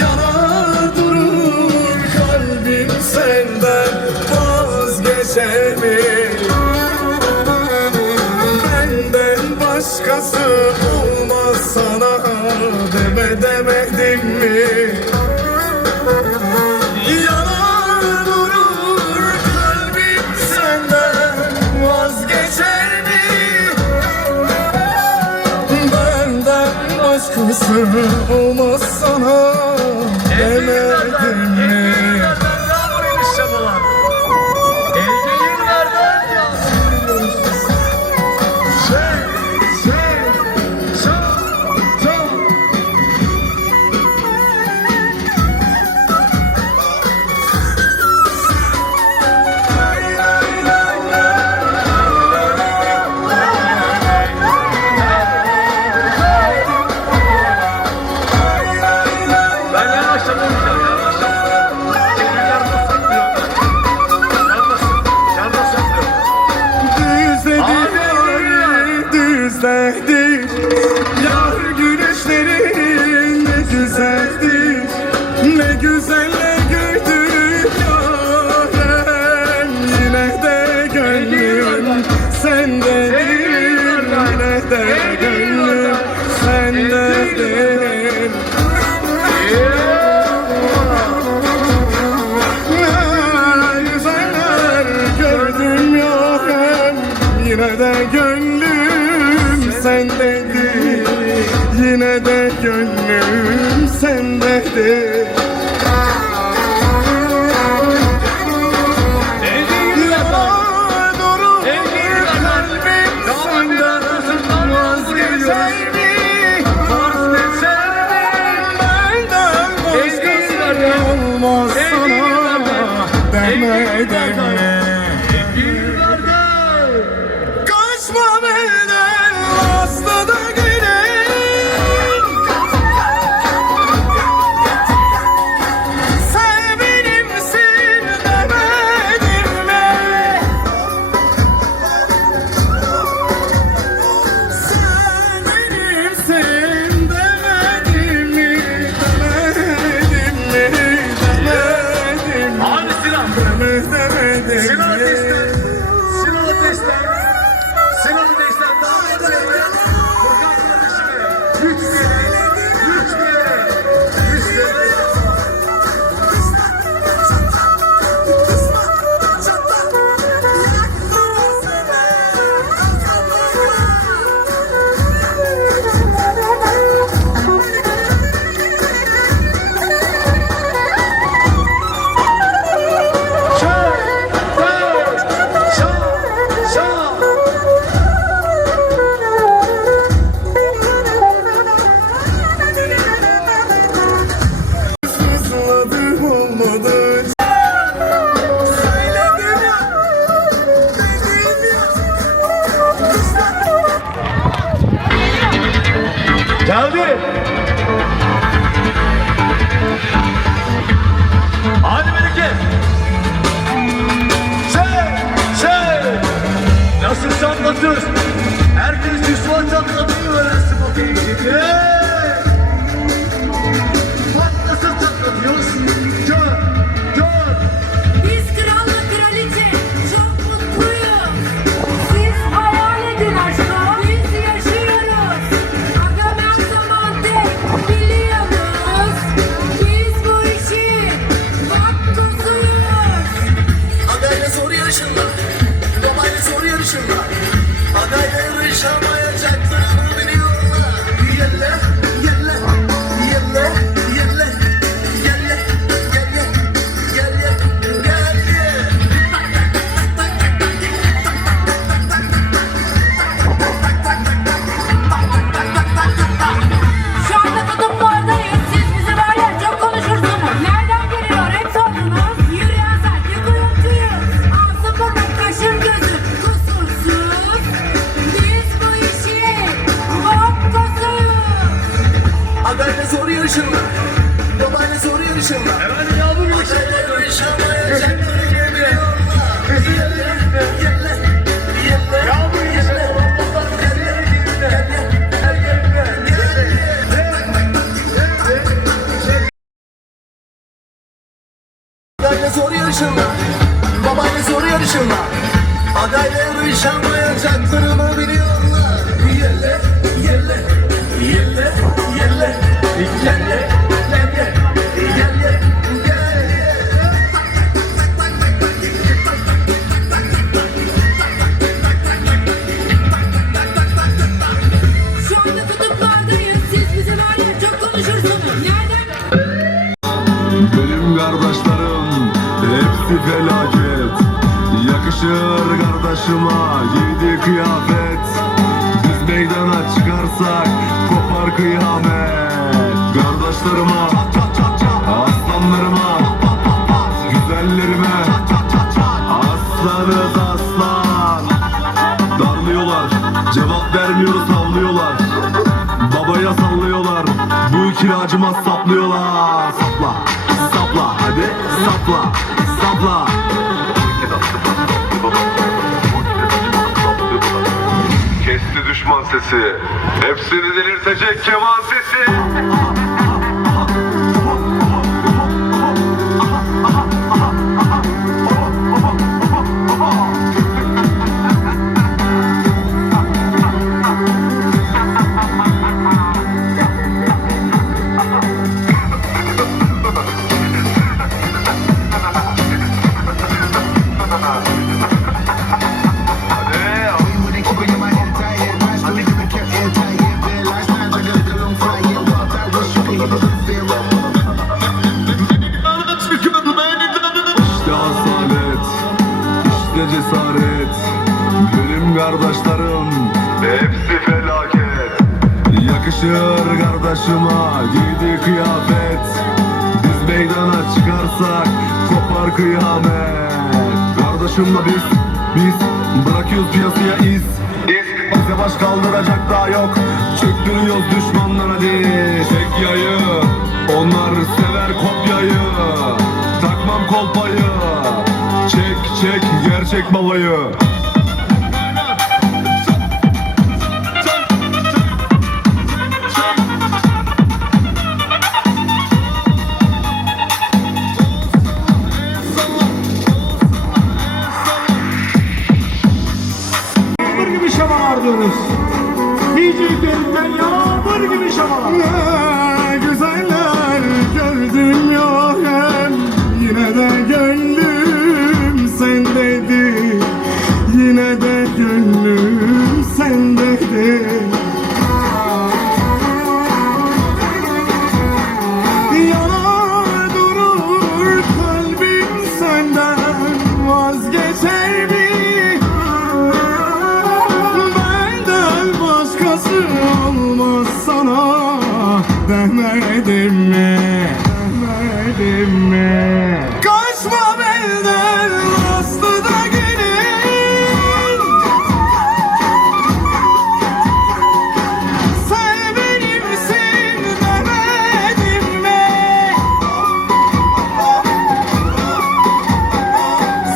Yanar durur kalbim senden vazgeçer mi? Benden başkası olmaz sana demedim mi? Yanar durur kalbim senden vazgeçer mi? Benden başkası olmaz sana demedim mi? Düzledi yar gülüşlerin ne güzeldi, ne güzelle güldük yarem. Yine de gönlüm sendedir, yine de gönlüm sendedir. Ne güzeller gördüm yarem, yine de gönlüm sendedir, yine de gönlüm sendedir. Yanar durur kalbim senden vazgeçer mi? Benden başkası olmaz sana demedim mi? Kaçma benden asla da gelin. Sen benimsin demedim mi? Sen benimsin demedim mi? Demedim mi? Demedim mi? Abi Sinan. Demedim Sinan mi? Ateş'ten. Sinan Ateş'ten. Sinan Ateş'ten davet ediyorum. Furkan kardeşime. Lütfen. Sızladım olmadı. Söyledim ya, dedim ya. Geldi. Hadi Melike. Nasıl anlatıyoruz? Herkes düşman çatlatıyor öğrensin bakayım şimdi. Bak nasıl çatlatıyoruz? Gör. Biz krallık kraliçe çok mutluyuz. Siz hayal edin aşkım, biz yaşıyoruz. Agam her zaman tek biliyoruz. Biz bu işi bak tuzuyuz. Adayla zor yarışırlar, babayla zor yarışırlar. Aday yarışırlar. Babayla soru yarışırlar. Adayla yarışamayacaklarını biliyorlar. Yelle, yelle, yelle, yelle, yelle, yelle, yelle, yelle. Şu anda kutuplardayız. Siz bize var ya çok konuşursunuz. Nereden? Benim kardeşlerim hepsi felaket. Yakışır kardeşime giydiği kıyafet. Biz meydana çıkarsak kopar kıyamet. Kardeşlerime, aslanlarıma, güzellerime, aslanız aslan. Darlıyorlar, cevap vermiyoruz havlıyorlar. Babaya sallıyorlar, bu kiracıma saplıyorlar. Sapla, sapla, hadi sapla, sapla. Kesti düşman sesi, hepsini delirtecek keman sesi. İşte asalet, işte cesaret. Benim kardeşlerim hepsi felaket. Yakışır kardeşime giydiği kıyafet. Biz meydana çıkarsak kopar kıyamet. Kardeşimle biz bırakıyoruz piyasaya iz. Bize baş kaldıracak daha yok. Çöktürüyoruz düşmanlara diz. Çek yayı, onlar sever kopyayı. Takmam kolpayı. Çek çek gerçek babayı. Yağmur gibi şamalardınız. Hiç ülkemden yağmur gibi şamalar. Ne güzeller gördüm ya hem. Yine de gönlüm sendeydi. Yine de gönlüm sendeydi. Yanar durur kalbim senden vazgeçer mi? Benden başkası olmaz sana demedim mi? Demedim mi? Kaçma benden aslı da gelin. Sen benimsin demedim mi?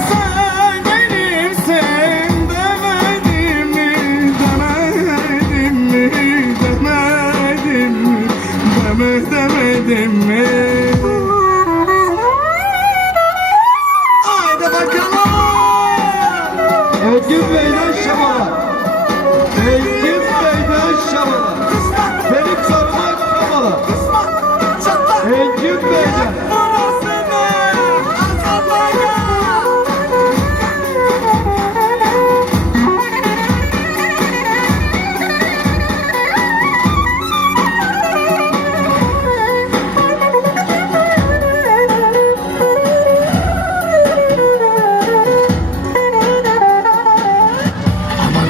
Sen benimsin demedim mi? Demedim mi? Demedim mi? Demedim mi? Haydi bakalım. Engin Bey'den şamalar. Engin Bey'den şamalar. Benim sarımak şamalar. Engin Bey'den. Aman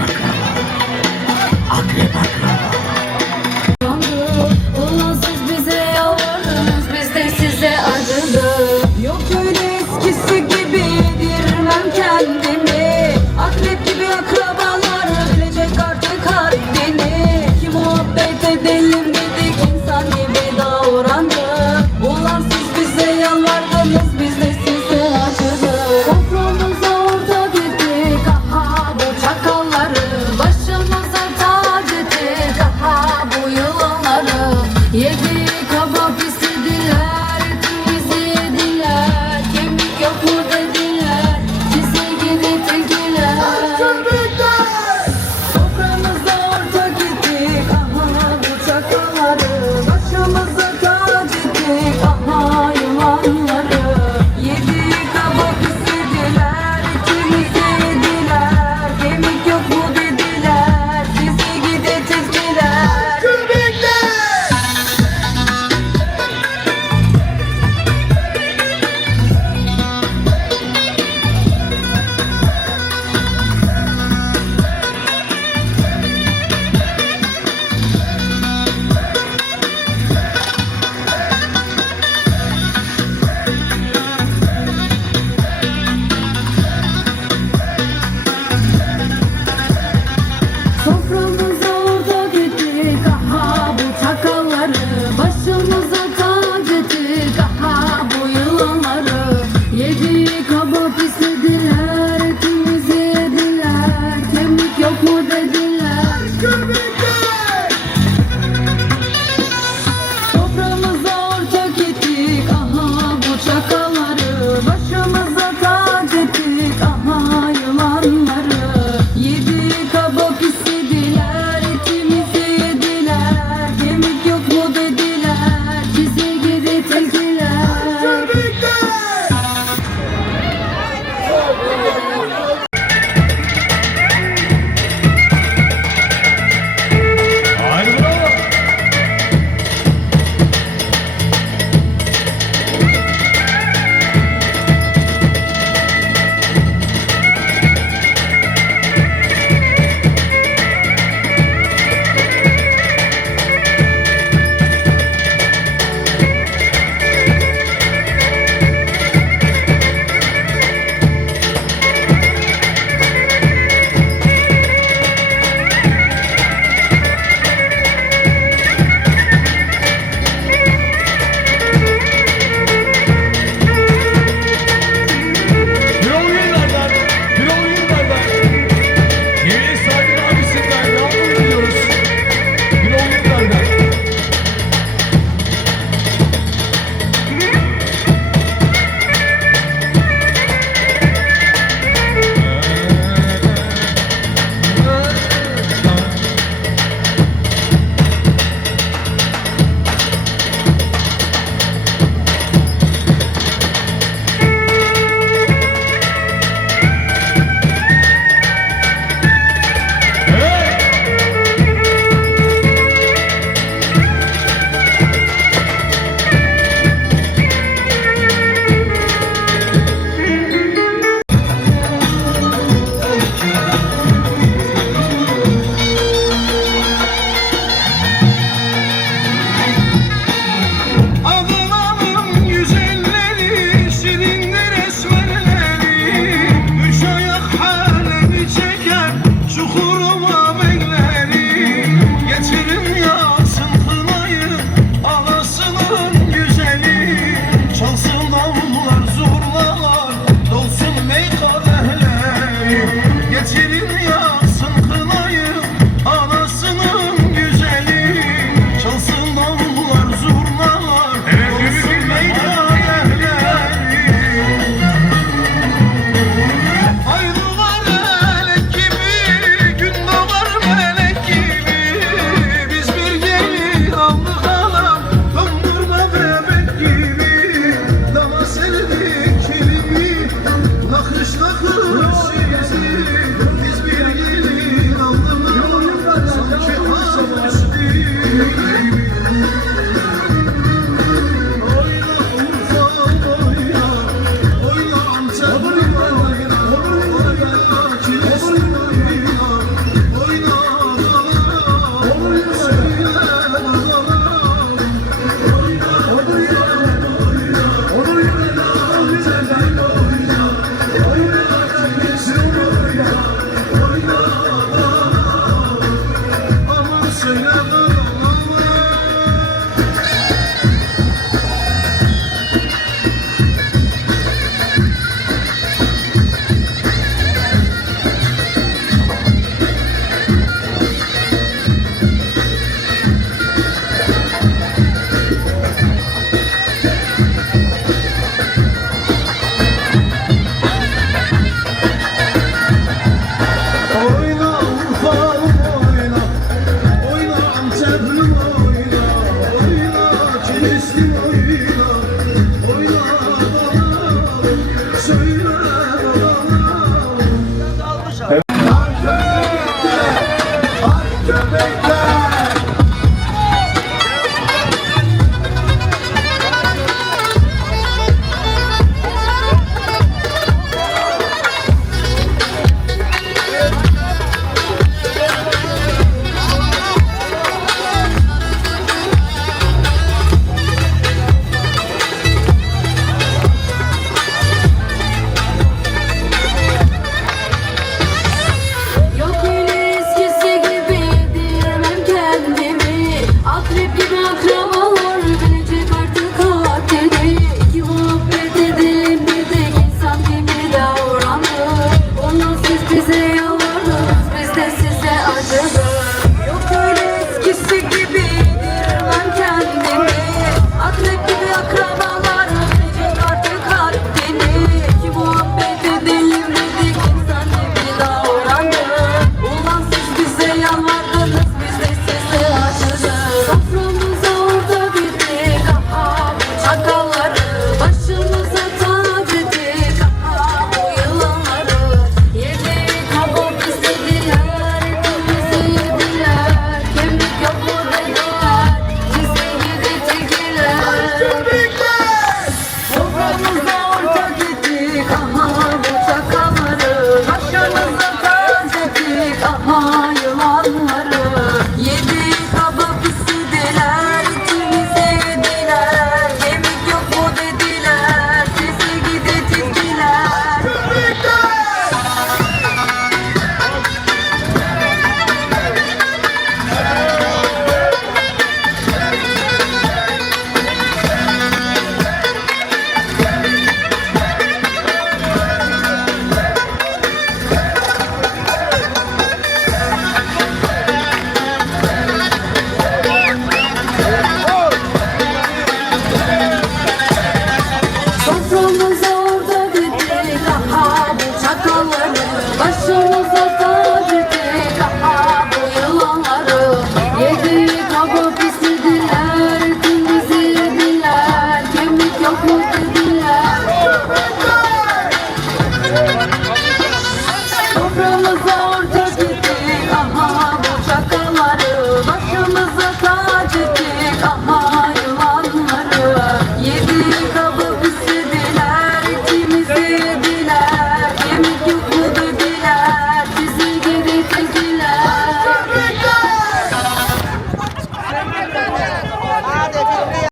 say, oh